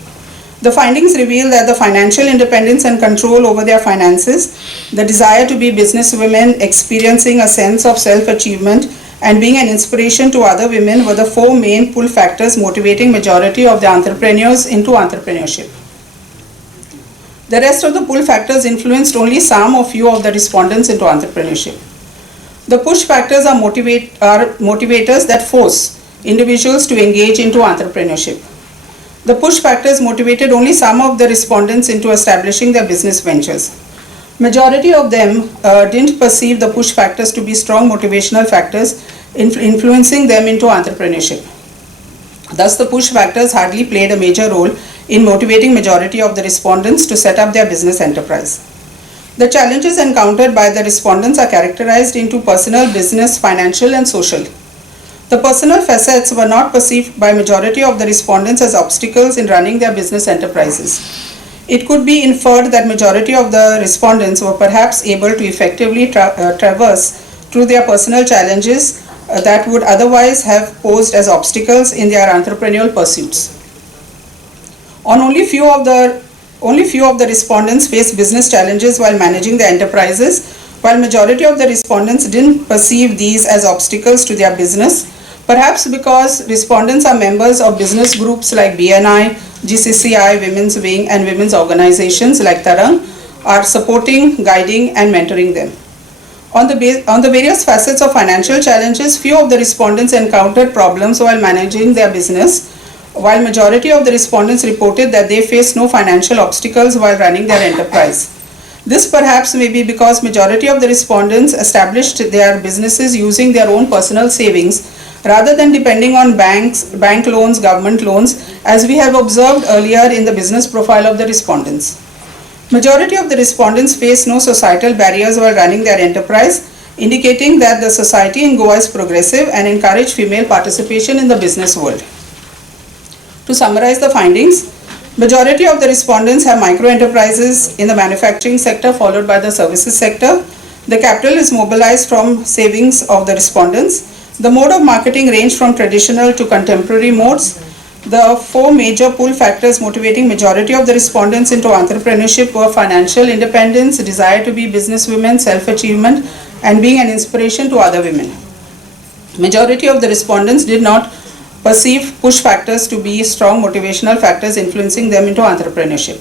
The findings reveal that the financial independence and control over their finances, the desire to be businesswomen, experiencing a sense of self-achievement, and being an inspiration to other women were the 4 main pull factors motivating majority of the entrepreneurs into entrepreneurship. The rest of the pull factors influenced only some or few of the respondents into entrepreneurship. The push factors are motivators that force individuals to engage into entrepreneurship. The push factors motivated only some of the respondents into establishing their business ventures. Majority of them didn't perceive the push factors to be strong motivational factors influencing them into entrepreneurship. Thus, the push factors hardly played a major role in motivating majority of the respondents to set up their business enterprise. The challenges encountered by the respondents are characterized into personal, business, financial and social. The personal facets were not perceived by majority of the respondents as obstacles in running their business enterprises. It could be inferred that majority of the respondents were perhaps able to effectively traverse through their personal challenges that would otherwise have posed as obstacles in their entrepreneurial pursuits. Only few of the respondents faced business challenges while managing their enterprises, while majority of the respondents didn't perceive these as obstacles to their business, perhaps because respondents are members of business groups like BNI, GCCI, Women's Wing and women's organizations like Tarang are supporting, guiding and mentoring them. On the various facets of financial challenges, few of the respondents encountered problems while managing their business, while majority of the respondents reported that they faced no financial obstacles while running their enterprise. This perhaps may be because majority of the respondents established their businesses using their own personal savings rather than depending on bank loans, government loans, as we have observed earlier in the business profile of the respondents. Majority of the respondents face no societal barriers while running their enterprise, indicating that the society in Goa is progressive and encourage female participation in the business world. To summarize the findings, majority of the respondents have micro enterprises in the manufacturing sector followed by the services sector. The capital is mobilized from savings of the respondents. The mode of marketing range from traditional to contemporary modes. The four major pull factors motivating majority of the respondents into entrepreneurship were financial independence, desire to be businesswomen, self-achievement, and being an inspiration to other women. Majority of the respondents did not perceive push factors to be strong motivational factors influencing them into entrepreneurship.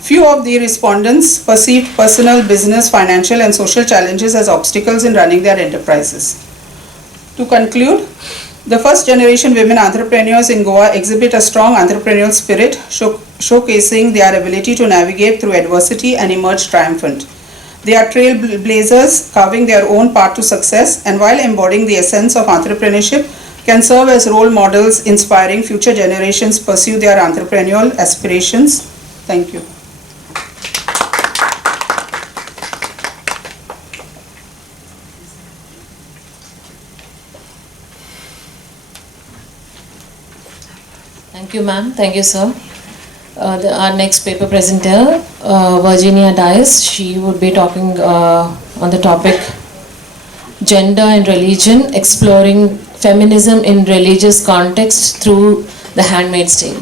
Few of the respondents perceived personal, business, financial, and social challenges as obstacles in running their enterprises. To conclude, the first generation women entrepreneurs in Goa exhibit a strong entrepreneurial spirit, showcasing their ability to navigate through adversity and emerge triumphant. They are trailblazers, carving their own path to success, and while embodying the essence of entrepreneurship, can serve as role models, inspiring future generations pursue their entrepreneurial aspirations. Thank you. Thank you, ma'am. Thank you, sir. Our next paper presenter, Virginia Dias, she would be talking on the topic Gender and Religion, Exploring Feminism in Religious Context through The Handmaid's Tale.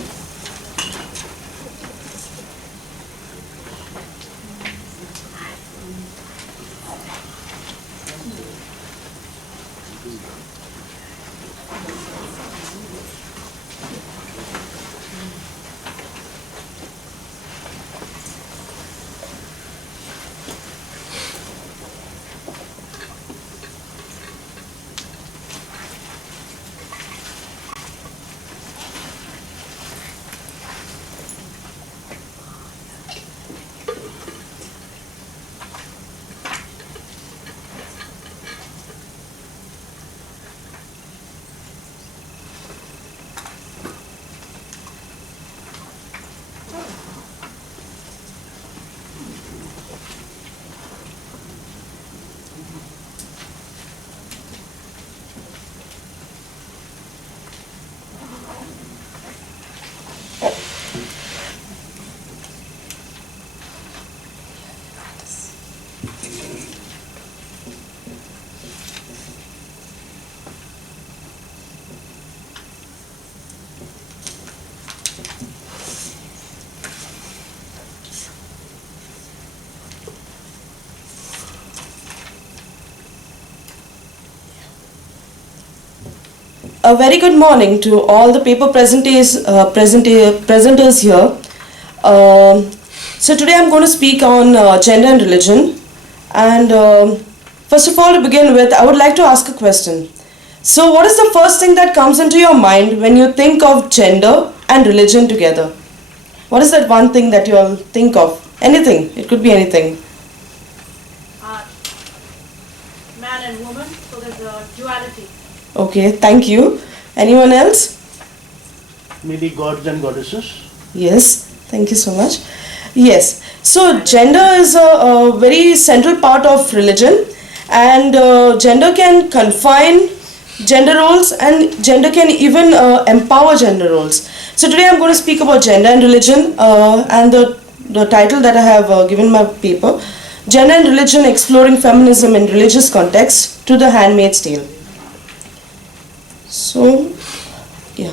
A very good morning to all the paper presenters here. So today I'm going to speak on gender and religion. And first of all, to begin with, I would like to ask a question. So what is the first thing that comes into your mind when you think of gender and religion together? What is that one thing that you all think of? Anything. It could be anything. Man and woman, so there's a duality. Okay, thank you. Anyone else? Maybe gods and goddesses. Yes, thank you so much. Yes, so gender is a very central part of religion, and gender can confine gender roles and gender can even empower gender roles. So today I'm going to speak about gender and religion, and the title that I have given my paper, Gender and Religion, Exploring Feminism in Religious Context, to The Handmaid's Tale. So, yeah.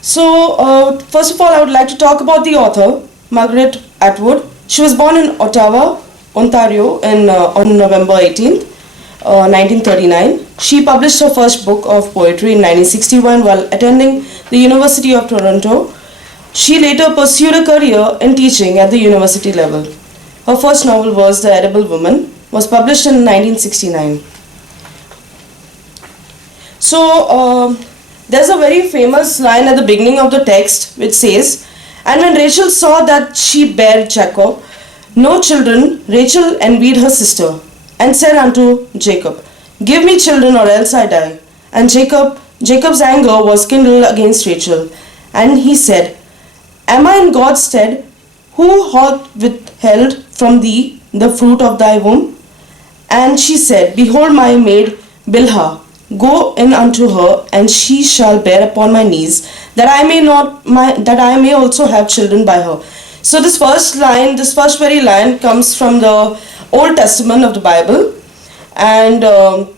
So, first of all, I would like to talk about the author, Margaret Atwood. She was born in Ottawa, Ontario, on November 18th, 1939. She published her first book of poetry in 1961 while attending the University of Toronto. She later pursued a career in teaching at the university level. Her first novel was The Edible Woman, was published in 1969. So, there's a very famous line at the beginning of the text which says, "And when Rachel saw that she bare Jacob no children, Rachel envied her sister, and said unto Jacob, Give me children, or else I die. And Jacob's anger was kindled against Rachel, and he said, Am I in God's stead, who hath withheld from thee the fruit of thy womb? And she said, Behold my maid Bilhah, go in unto her, and she shall bear upon my knees, that I may also have children by her. So this first very line comes from the Old Testament of the Bible, and the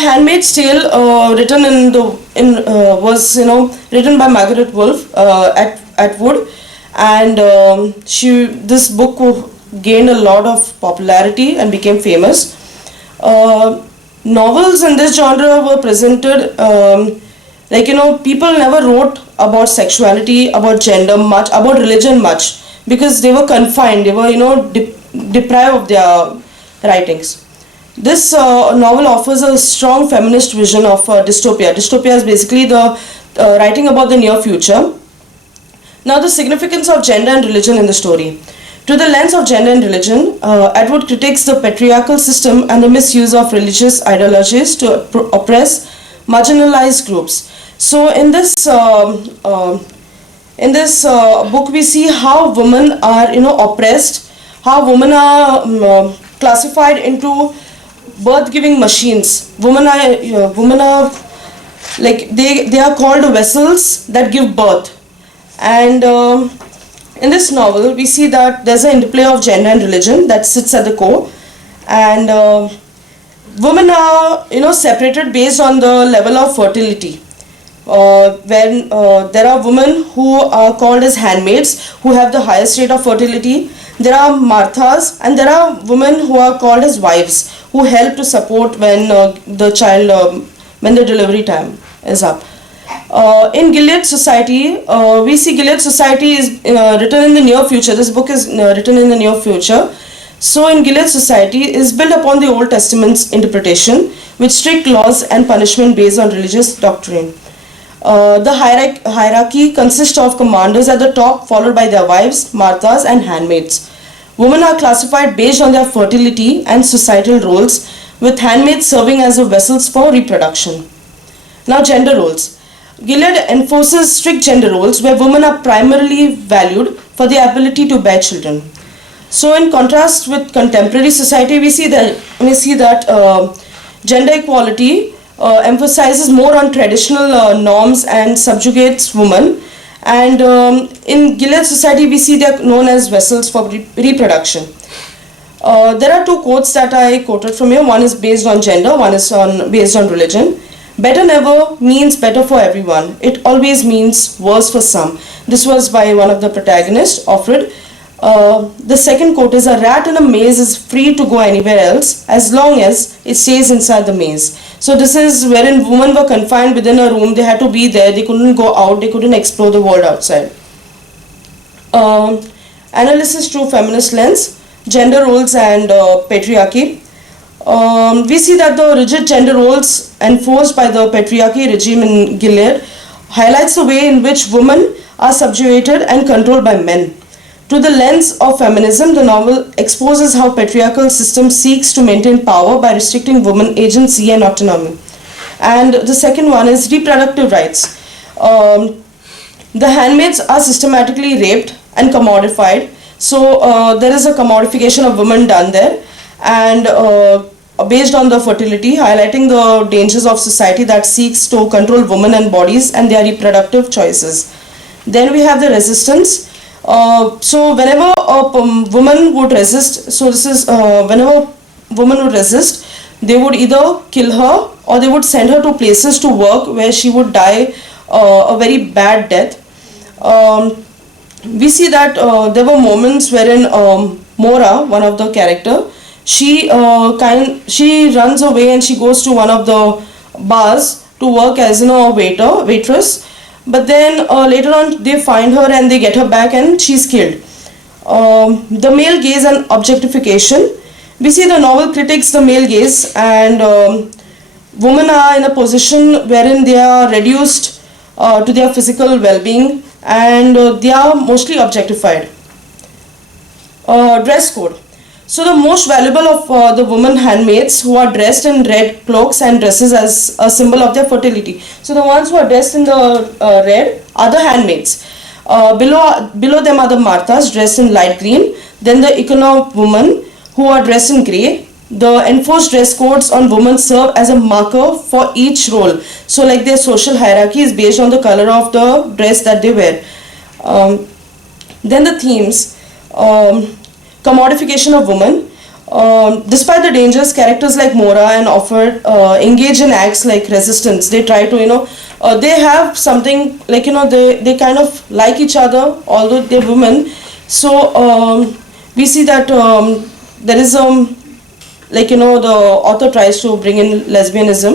Handmaid's Tale, was written by Margaret Wolf Atwood, and this book gained a lot of popularity and became famous. Novels in this genre were presented people never wrote about sexuality, about gender much, about religion much, because they were confined, they were deprived of their writings. This novel offers a strong feminist vision of dystopia. Dystopia is basically the writing about the near future. Now, the significance of gender and religion in the story. To the lens of gender and religion, Atwood critiques the patriarchal system and the misuse of religious ideologies to oppress marginalized groups. So, in this book, we see how women are, oppressed, how women are classified into birth-giving machines. Women are like they are called vessels that give birth, and in this novel we see that there's an interplay of gender and religion that sits at the core, and women are separated based on the level of fertility. When there are women who are called as handmaids who have the highest rate of fertility, there are Marthas, and there are women who are called as wives who help to support when when the delivery time is up. In Gilead Society, we see Gilead Society is written in the near future. This book is written in the near future. So in Gilead Society is built upon the Old Testament's interpretation with strict laws and punishment based on religious doctrine. The hierarchy consists of commanders at the top, followed by their wives, Marthas, and handmaids. Women are classified based on their fertility and societal roles, with handmaids serving as vessels for reproduction. Now, gender roles. Gilead enforces strict gender roles where women are primarily valued for their ability to bear children. So, in contrast with contemporary society, we see that gender equality emphasizes more on traditional norms and subjugates women. And in Gilead Society, we see they are known as vessels for reproduction. There are two quotes that I quoted from here. One is based on gender, one is based on religion. Better never means better for everyone. It always means worse for some. This was by one of the protagonists, Offred. The second quote is, a rat in a maze is free to go anywhere else as long as it stays inside the maze. So this is wherein women were confined within a room. They had to be there. They couldn't go out. They couldn't explore the world outside. Analysis through feminist lens, gender roles and patriarchy. We see that the rigid gender roles enforced by the patriarchy regime in Gilead highlights the way in which women are subjugated and controlled by men. To the lens of feminism, the novel exposes how patriarchal system seeks to maintain power by restricting women agency and autonomy. And the second one is reproductive rights. The handmaids are systematically raped and commodified. So there is a commodification of women done there, and based on the fertility, highlighting the dangers of society that seeks to control women and bodies and their reproductive choices. Then we have the resistance. So whenever a woman would resist, whenever woman would resist, they would either kill her or they would send her to places to work where she would die a very bad death. We see that there were moments wherein Mora, one of the character, she runs away and she goes to one of the bars to work as a waitress. But then later on they find her and they get her back and she's killed. The male gaze and objectification. We see the novel critiques the male gaze, and women are in a position wherein they are reduced to their physical well-being, and they are mostly objectified. Dress code. So the most valuable of the women handmaids who are dressed in red cloaks and dresses as a symbol of their fertility. So the ones who are dressed in the red are the handmaids. Below them are the Marthas dressed in light green. Then the Icona women who are dressed in grey. The enforced dress codes on women serve as a marker for each role. So like their social hierarchy is based on the color of the dress that they wear. Then the themes, commodification of women. Despite the dangers, characters like Mora and Offred engage in acts like resistance. They try to, they have something like, they kind of like each other, although they're women. So we see that there is the author tries to bring in lesbianism,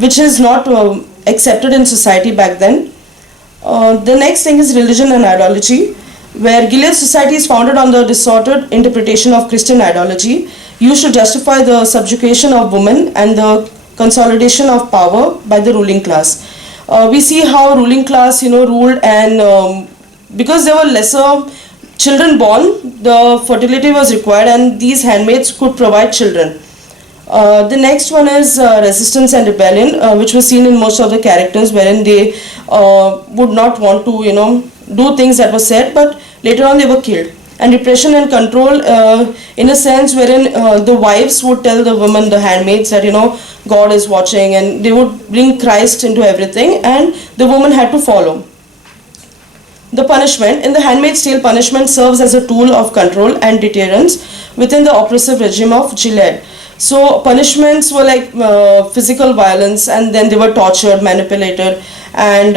which is not accepted in society back then. The next thing is religion and ideology, where Gilead society is founded on the distorted interpretation of Christian ideology used to justify the subjugation of women and the consolidation of power by the ruling class. We see how ruling class, ruled, and because there were lesser children born, the fertility was required, and these handmaids could provide children. The next one is resistance and rebellion, which was seen in most of the characters, wherein they would not want to, do things that were said, but later on they were killed. And repression and control, in a sense, wherein the wives would tell the women, the handmaids, that God is watching, and they would bring Christ into everything, and the woman had to follow. The punishment. In the Handmaid's Tale, punishment serves as a tool of control and deterrence within the oppressive regime of Gilead. So punishments were like physical violence, and then they were tortured, manipulated, and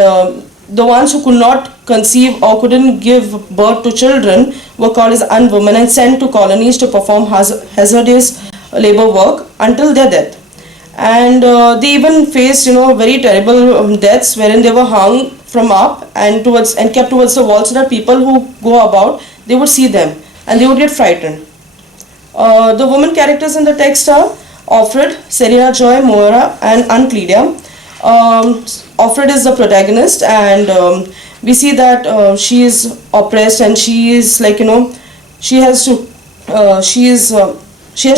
the ones who could not conceive or couldn't give birth to children were called as unwomen and sent to colonies to perform hazardous labor work until their death. And they even faced very terrible deaths, wherein they were hung from up and kept towards the wall, so that people who go about, they would see them and they would get frightened. The women characters in the text are Offred, Serena Joy, Moira, and Uncledia. Offred is the protagonist, and we see that she is oppressed, and she is she has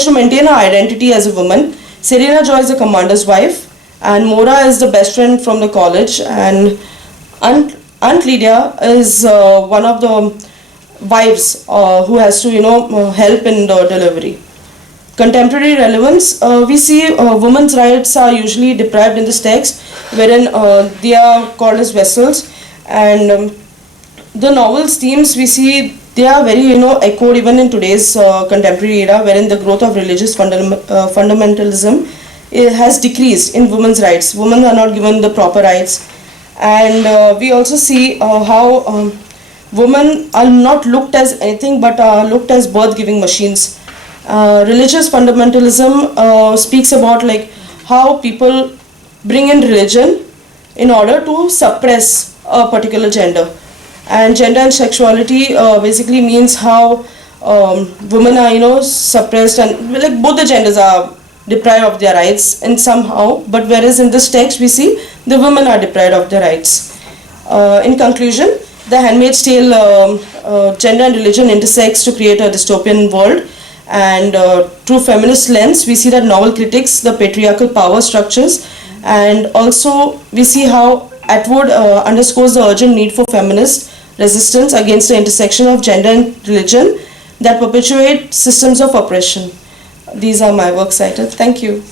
to maintain her identity as a woman. Serena Joy is the commander's wife, and Mora is the best friend from the college, and Aunt Lydia is one of the wives who has to help in the delivery. Contemporary relevance, we see women's rights are usually deprived in this text, wherein they are called as vessels, and the novel's themes, we see they are very echoed even in today's contemporary era, wherein the growth of religious fundamentalism has decreased in women's rights. Women are not given the proper rights, and we also see how women are not looked as anything but are looked as birth-giving machines. Religious fundamentalism speaks about how people bring in religion in order to suppress a particular gender. And gender and sexuality basically means how women are suppressed, and both the genders are deprived of their rights in somehow, but whereas in this text we see the women are deprived of their rights. In conclusion, The Handmaid's Tale, gender and religion intersects to create a dystopian world, and through feminist lens we see that novel critiques the patriarchal power structures, and also we see how Atwood underscores the urgent need for feminist resistance against the intersection of gender and religion that perpetuate systems of oppression. These are my works cited. Thank you.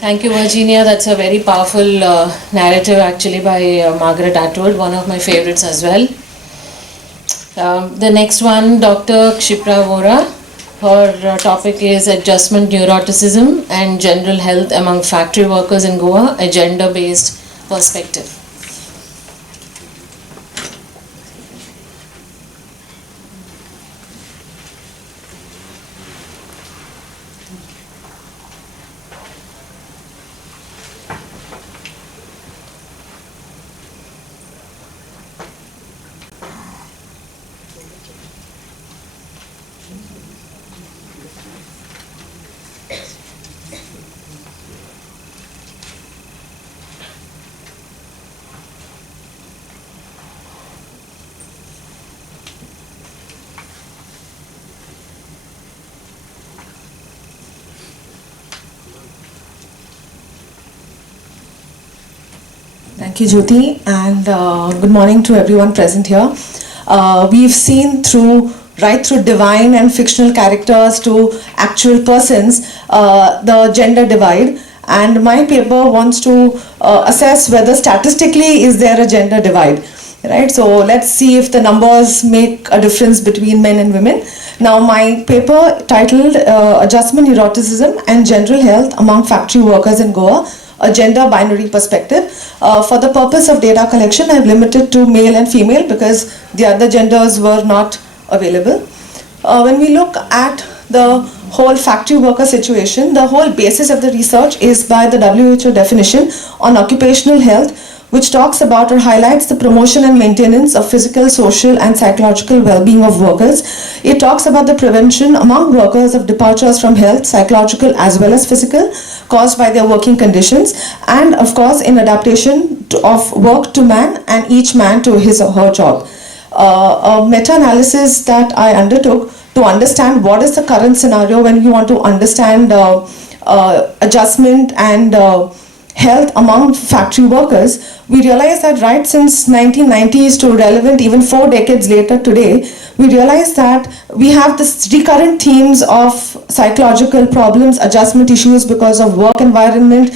Thank you, Virginia. That's a very powerful narrative actually by Margaret Atwood, one of my favorites as well. The next one, Dr. Kshipra Vora. Her topic is Adjustment Neuroticism and General Health Among Factory Workers in Goa, a Gender-Based Perspective. Thank you, Jyoti, and good morning to everyone present here. We've seen right through divine and fictional characters to actual persons, the gender divide. And my paper wants to assess whether statistically is there a gender divide. Right, so let's see if the numbers make a difference between men and women. Now, my paper titled Adjustment, Neuroticism and General Health Among Factory Workers in Goa, a Gender Binary Perspective. For the purpose of data collection, I've limited to male and female because the other genders were not available. When we look at the whole factory worker situation, the whole basis of the research is by the WHO definition on occupational health, which talks about or highlights the promotion and maintenance of physical, social and psychological well-being of workers. It talks about the prevention among workers of departures from health, psychological as well as physical, caused by their working conditions, and of course in adaptation of work to man and each man to his or her job. A meta-analysis that I undertook to understand what is the current scenario when we want to understand adjustment and health among factory workers, we realize that right since 1990s to relevant even 4 decades later today, we realize that we have this recurrent themes of psychological problems, adjustment issues because of work environment,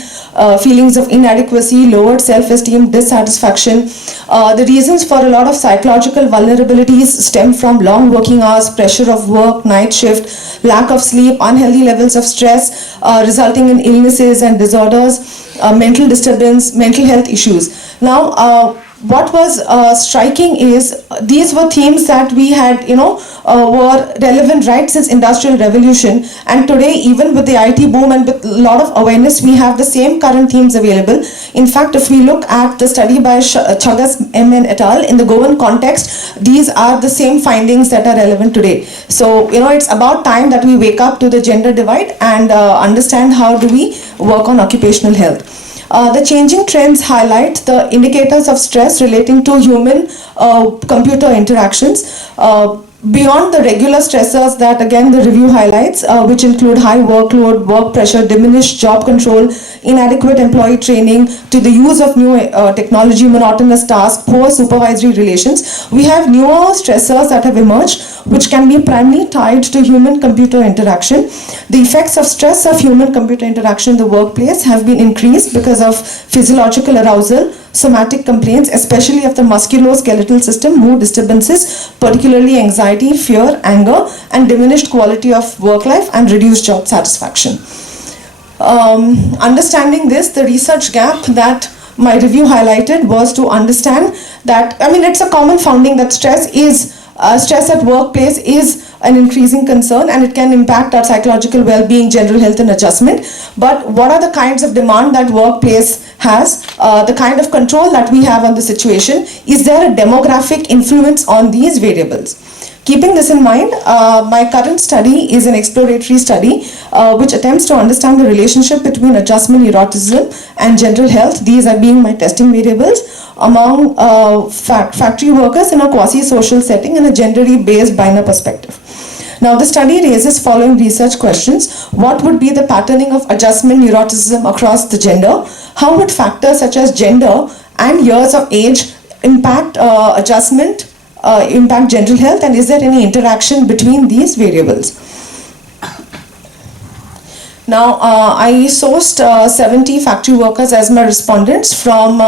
feelings of inadequacy, lowered self-esteem, dissatisfaction. The reasons for a lot of psychological vulnerabilities stem from long working hours, pressure of work, night shift, lack of sleep, unhealthy levels of stress, resulting in illnesses and disorders, mental disturbance, mental health issues. Now, what was striking is these were themes that we had, were relevant right since Industrial Revolution, and today even with the IT boom and with a lot of awareness, we have the same current themes available. In fact, if we look at the study by Chagas M. and et al. In the Goan context, these are the same findings that are relevant today. So, it's about time that we wake up to the gender divide and understand how do we work on occupational health. The changing trends highlight the indicators of stress relating to human-computer interactions. Beyond the regular stressors that again the review highlights, which include high workload, work pressure, diminished job control, inadequate employee training, to the use of new technology, monotonous tasks, poor supervisory relations, we have newer stressors that have emerged which can be primarily tied to human-computer interaction. The effects of stress of human-computer interaction in the workplace have been increased because of physiological arousal, somatic complaints, especially of the musculoskeletal system, mood disturbances, particularly anxiety, fear, anger, and diminished quality of work life and reduced job satisfaction. Understanding this, the research gap that my review highlighted was to understand that, it's a common finding that stress at workplace is an increasing concern and it can impact our psychological well-being, general health and adjustment. But what are the kinds of demand that workplace has, the kind of control that we have on the situation? Is there a demographic influence on these variables? Keeping this in mind, my current study is an exploratory study which attempts to understand the relationship between adjustment, neuroticism and general health. These are being my testing variables among factory workers in a quasi-social setting in a genderly based binary perspective. Now, the study raises following research questions. What would be the patterning of adjustment neuroticism across the gender? How would factors such as gender and years of age impact impact general health, and is there any interaction between these variables? Now, I sourced 70 factory workers as my respondents from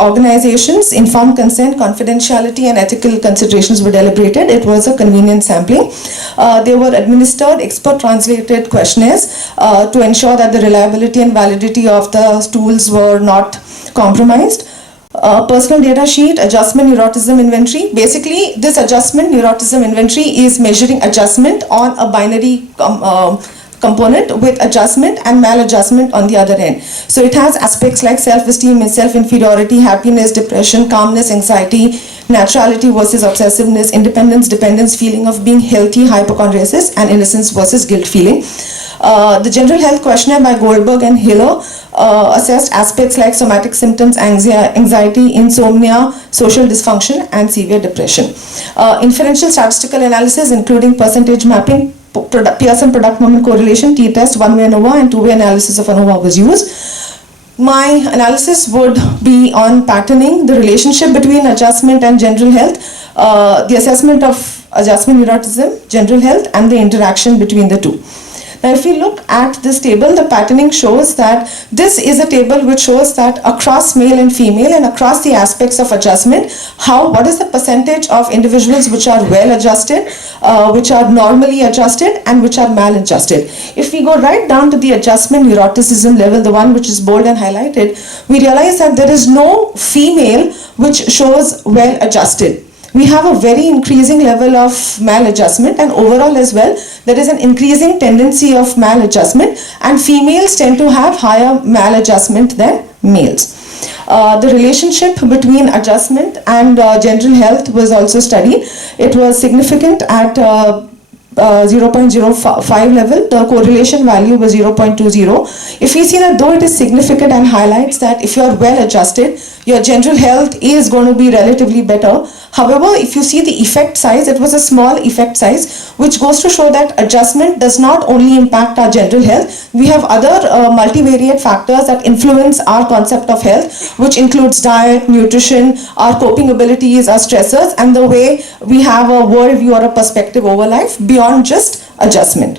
organizations. Informed consent, confidentiality and ethical considerations were deliberated. It was a convenient sampling. They were administered expert translated questionnaires to ensure that the reliability and validity of the tools were not compromised. Personal data sheet, adjustment neuroticism inventory. Basically, this adjustment neuroticism inventory is measuring adjustment on a binary component with adjustment and maladjustment on the other end. So it has aspects like self-esteem and self-inferiority, happiness, depression, calmness, anxiety, naturality versus obsessiveness, independence, dependence, feeling of being healthy, hypochondriasis, and innocence versus guilt feeling. The general health questionnaire by Goldberg and Hiller assessed aspects like somatic symptoms, anxiety, insomnia, social dysfunction, and severe depression. Inferential statistical analysis, including percentage mapping, Pearson product moment correlation, t-test, one-way ANOVA, and two-way analysis of ANOVA was used. my analysis would be on patterning, the relationship between adjustment and general health, the assessment of adjustment neuroticism, general health, and the interaction between the two. Now, if we look at this table, the patterning shows that this is a table which shows that across male and female and across the aspects of adjustment, what is the percentage of individuals which are well adjusted, which are normally adjusted, and which are maladjusted. If we go right down to the adjustment neuroticism level, the one which is bold and highlighted, we realize that there is no female which shows well adjusted. We have a very increasing level of maladjustment, and overall as well, there is an increasing tendency of maladjustment, and females tend to have higher maladjustment than males. The relationship between adjustment and general health was also studied. It was significant at 0.05 level. The correlation value was 0.20. If we see that though it is significant and highlights that if you are well adjusted, your general health is going to be relatively better. However, if you see the effect size, it was a small effect size, which goes to show that adjustment does not only impact our general health. We have other multivariate factors that influence our concept of health, which includes diet, nutrition, our coping abilities, our stressors, and the way we have a worldview or a perspective over life beyond just adjustment.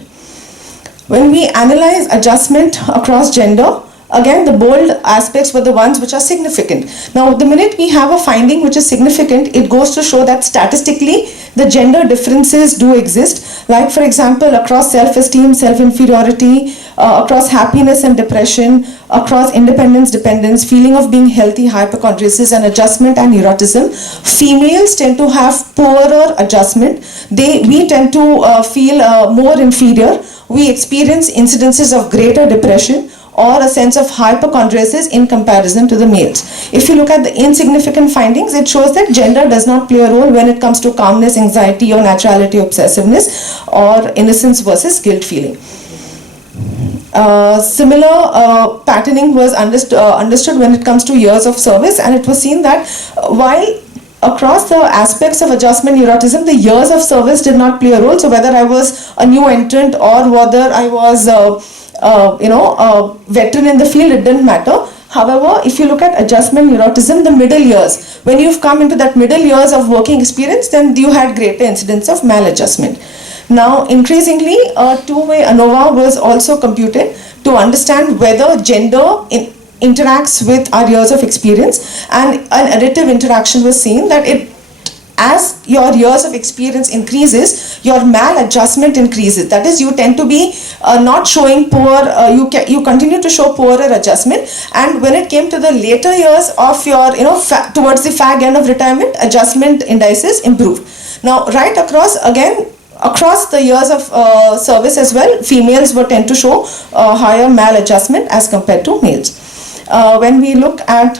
When we analyze adjustment across gender, again, the bold aspects were the ones which are significant. Now, the minute we have a finding which is significant, it goes to show that statistically, the gender differences do exist. Like, for example, across self-esteem, self-inferiority, across happiness and depression, across independence, dependence, feeling of being healthy, hypochondriasis, and adjustment and neuroticism, females tend to have poorer adjustment. We tend to feel more inferior. We experience incidences of greater depression or a sense of hypochondriasis in comparison to the males. If you look at the insignificant findings, it shows that gender does not play a role when it comes to calmness, anxiety, or naturality, obsessiveness, or innocence versus guilt feeling. Similar patterning was understood when it comes to years of service, and it was seen that while across the aspects of adjustment neuroticism, the years of service did not play a role. So whether I was a new entrant or whether I was a veteran in the field, it didn't matter. However, if you look at adjustment neuroticism, the middle years, when you've come into that middle years of working experience, then you had greater incidence of maladjustment. Now, increasingly, a two-way ANOVA was also computed to understand whether gender interacts with our years of experience, and an additive interaction was seen that as your years of experience increases, your maladjustment increases. That is, you tend to be not showing poor, you continue to show poorer adjustment, and when it came to the later years of your, towards the fag end of retirement, adjustment indices improved. Now, right across, again, across the years of service as well, females would tend to show higher maladjustment as compared to males. When we look at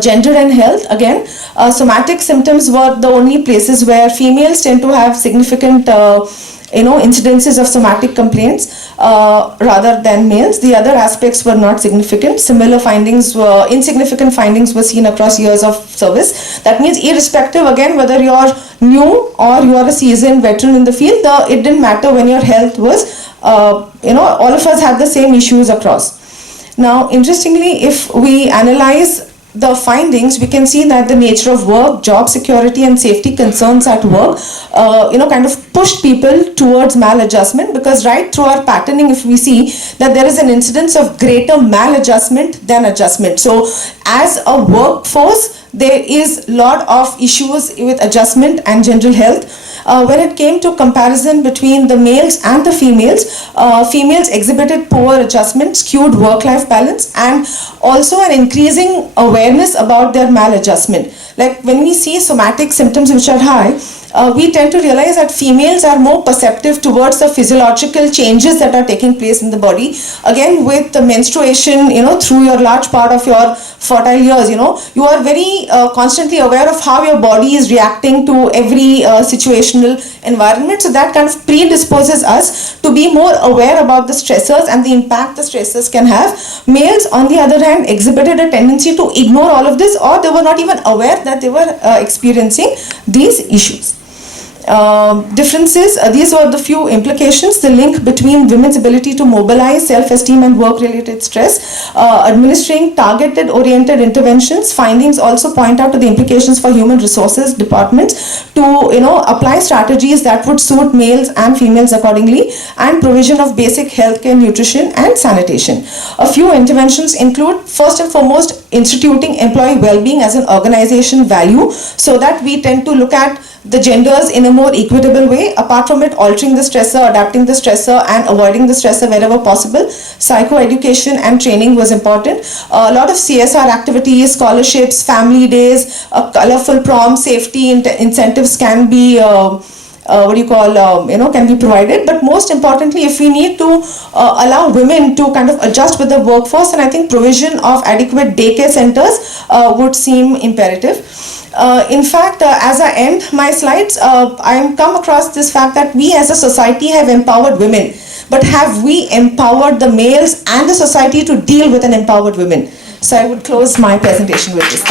gender and health, again, somatic symptoms were the only places where females tend to have significant incidences of somatic complaints rather than males. The other aspects were not significant. Similar findings were, insignificant findings were seen across years of service. That means irrespective, again, whether you're new or you are a seasoned veteran in the field, it didn't matter when your health was, all of us had the same issues across. Now, interestingly, if we analyze the findings, we can see that the nature of work, job security, and safety concerns at work, kind of pushed people towards maladjustment, because right through our patterning, if we see that there is an incidence of greater maladjustment than adjustment. So, as a workforce, there is a lot of issues with adjustment and general health. When it came to comparison between the males and the females, females exhibited poor adjustment, skewed work-life balance, and also an increasing awareness about their maladjustment. Like when we see somatic symptoms which are high, we tend to realize that females are more perceptive towards the physiological changes that are taking place in the body. Again, with the menstruation, through your large part of your fertile years, you are very constantly aware of how your body is reacting to every situational environment. So that kind of predisposes us to be more aware about the stressors and the impact the stressors can have. Males, on the other hand, exhibited a tendency to ignore all of this, or they were not even aware that they were experiencing these issues. differences, these were the few implications. The link between women's ability to mobilize self-esteem and work-related stress, administering targeted oriented interventions. Findings also point out to the implications for human resources departments to apply strategies that would suit males and females accordingly, and provision of basic healthcare, nutrition and sanitation. A few interventions include, first and foremost, instituting employee well-being as an organization value, so that we tend to look at the genders in a more equitable way. Apart from it, altering the stressor, adapting the stressor and avoiding the stressor wherever possible. Psychoeducation and training was important. A lot of CSR activities, scholarships, family days, colorful prom, safety incentives can be can be provided. But most importantly, if we need to allow women to kind of adjust with the workforce, and I think provision of adequate daycare centers would seem imperative. In fact, as I end my slides, I am come across this fact that we as a society have empowered women, but have we empowered the males and the society to deal with an empowered women? So I would close my presentation with this.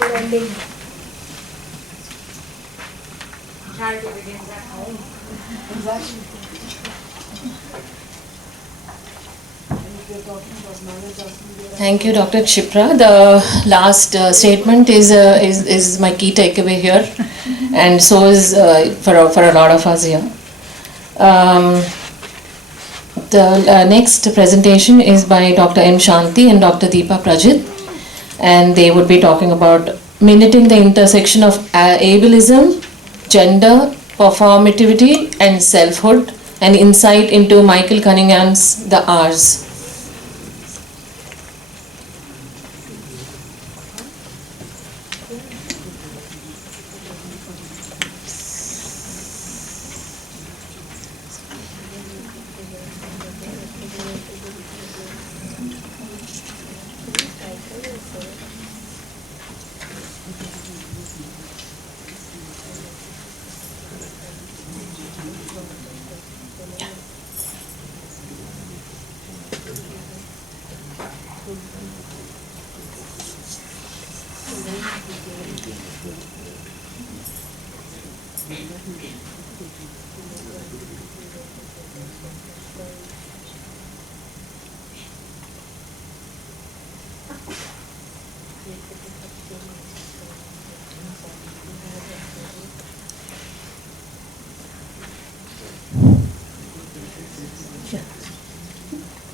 Thank you. Charity begins at home. Thank you, Dr. Chipra. The last statement is my key takeaway here, and so is for a lot of us here. The next presentation is by Dr. M. Shanti and Dr. Deepa Prajit, and they would be talking about minuting the intersection of ableism, gender, performativity and selfhood, and insight into Michael Cunningham's The R's.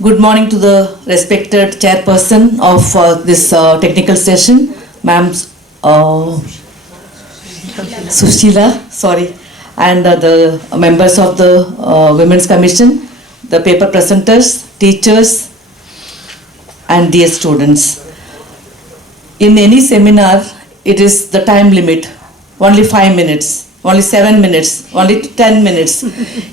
Good morning to the respected chairperson of this technical session, Ma'am Sushila, sorry, and the members of the Women's Commission, the paper presenters, teachers, and dear students. In any seminar, it is the time limit, only 5 minutes. Only 7 minutes, only 10 minutes.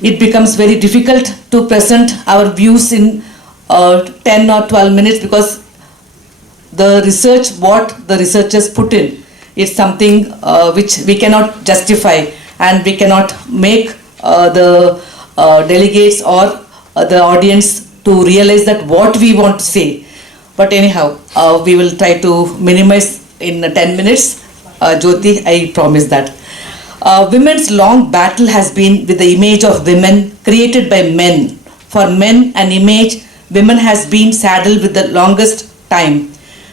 It becomes very difficult to present our views in 10 or 12 minutes, because the research, what the researchers put in, is something which we cannot justify, and we cannot make the delegates or the audience to realize that what we want to say. But anyhow, we will try to minimize in 10 minutes. Jyoti, I promise that. Women's long battle has been with the image of women created by men. For men, an image women has been saddled with the longest time.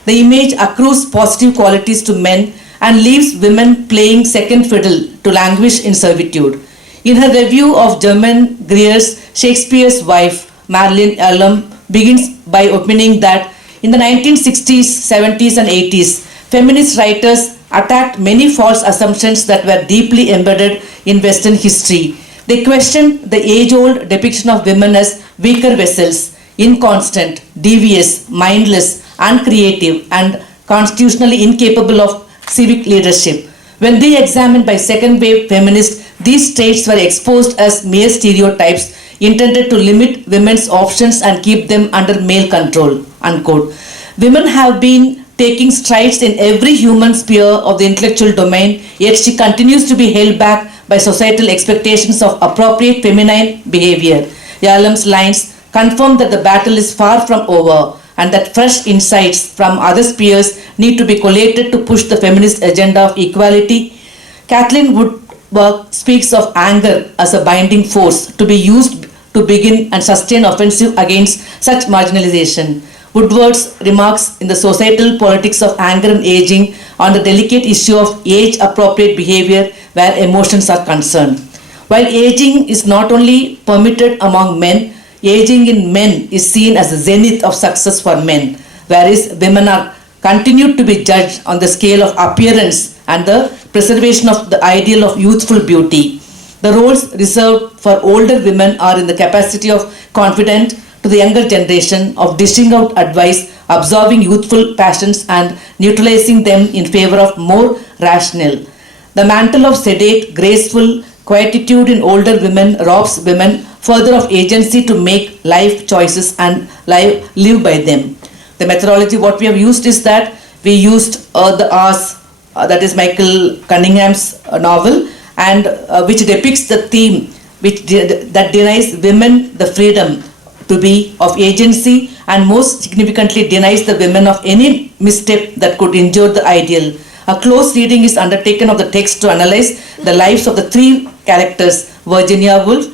The image accrues positive qualities to men and leaves women playing second fiddle to languish in servitude. In her review of German Grier's Shakespeare's Wife, Marilyn Elam begins by opening that in the 1960s, 70s and 80s, feminist writers attacked many false assumptions that were deeply embedded in Western history. They questioned the age-old depiction of women as weaker vessels, inconstant, devious, mindless, uncreative, and constitutionally incapable of civic leadership. When re-examined by second-wave feminists, these traits were exposed as mere stereotypes intended to limit women's options and keep them under male control, unquote. Women have been taking strides in every human sphere of the intellectual domain, yet she continues to be held back by societal expectations of appropriate feminine behavior. Elam's lines confirm that the battle is far from over. and that fresh insights from other spheres need to be collated to push the feminist agenda of equality. Kathleen Woodwork speaks of anger as a binding force to be used to begin and sustain offensive against such marginalization. Woodward's remarks in the societal politics of anger and aging on the delicate issue of age-appropriate behavior where emotions are concerned. While aging is not only permitted among men, aging in men is seen as the zenith of success for men, whereas women are continued to be judged on the scale of appearance and the preservation of the ideal of youthful beauty. The roles reserved for older women are in the capacity of confidant to the younger generation, of dishing out advice, absorbing youthful passions and neutralizing them in favor of more rational. The mantle of sedate, graceful quietude in older women robs women further of agency to make life choices and live by them. The methodology what we have used is that we used the R's, that is Michael Cunningham's novel, and which depicts the theme that denies women the freedom to be of agency and most significantly denies the women of any misstep that could injure the ideal. A close reading is undertaken of the text to analyze the lives of the three characters, Virginia Woolf,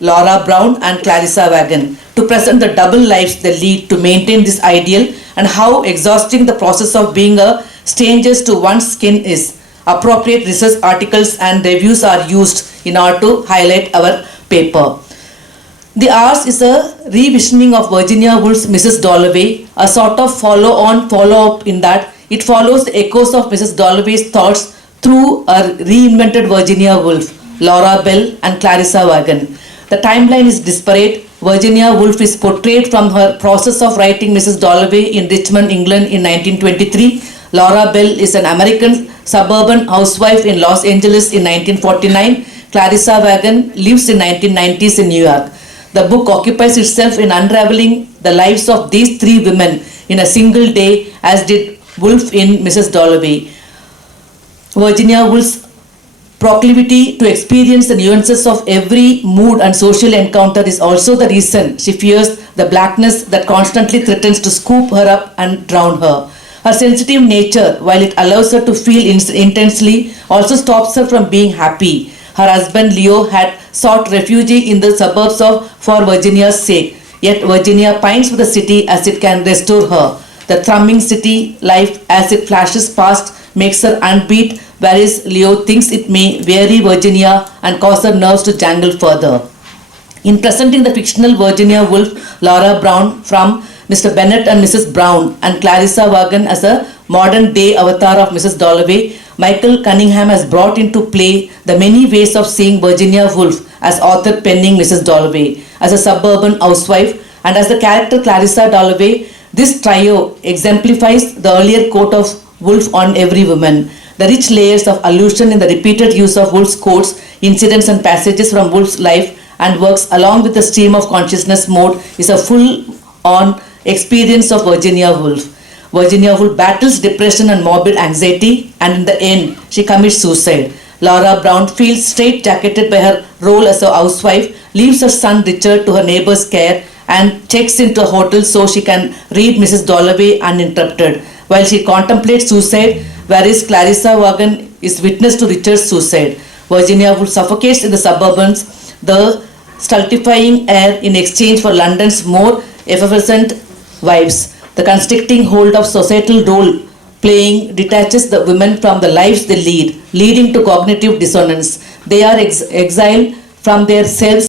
Laura Brown and Clarissa Wagon, to present the double lives they lead to maintain this ideal and how exhausting the process of being a stranger to one's skin is. Appropriate research articles and reviews are used in order to highlight our paper. The R's is a revisioning of Virginia Woolf's Mrs. Dalloway, a sort of follow-up in that it follows the echoes of Mrs. Dalloway's thoughts through a reinvented Virginia Woolf, Laura Bell and Clarissa Wagon. The timeline is disparate. Virginia Woolf is portrayed from her process of writing Mrs. Dalloway in Richmond, England in 1923. Laura Bell is an American suburban housewife in Los Angeles in 1949. Clarissa Wagon lives in 1990s in New York. The book occupies itself in unraveling the lives of these three women in a single day, as did Woolf in Mrs. Dalloway. Virginia Woolf's proclivity to experience the nuances of every mood and social encounter is also the reason she fears the blackness that constantly threatens to scoop her up and drown her. Her sensitive nature, while it allows her to feel intensely, also stops her from being happy. Her husband Leo had sought refuge in the suburbs for Virginia's sake, yet Virginia pines for the city as it can restore her. The thrumming city life as it flashes past makes her unbeat, whereas Leo thinks it may weary Virginia and cause her nerves to jangle further. In presenting the fictional Virginia Woolf, Laura Brown from Mr. Bennet and Mrs. Brown and Clarissa Wagon as a modern day avatar of Mrs. Dalloway, Michael Cunningham has brought into play the many ways of seeing Virginia Woolf as author penning Mrs. Dalloway, as a suburban housewife, and as the character Clarissa Dalloway. This trio exemplifies the earlier quote of Woolf on every woman. The rich layers of allusion in the repeated use of Woolf's quotes, incidents and passages from Woolf's life and works along with the stream of consciousness mode is a full-on experience of Virginia Woolf. Virginia Woolf battles depression and morbid anxiety, and in the end, she commits suicide. Laura Brown feels straight-jacketed by her role as a housewife, leaves her son Richard to her neighbor's care, and checks into a hotel so she can read Mrs. Dalloway uninterrupted, while she contemplates suicide, whereas Clarissa Wagon is witness to Richard's suicide. Virginia Woolf suffocates in the suburbans, the stultifying air in exchange for London's more effervescent vibes. The constricting hold of societal role playing detaches the women from the lives they lead, leading to cognitive dissonance. They are exiled from their selves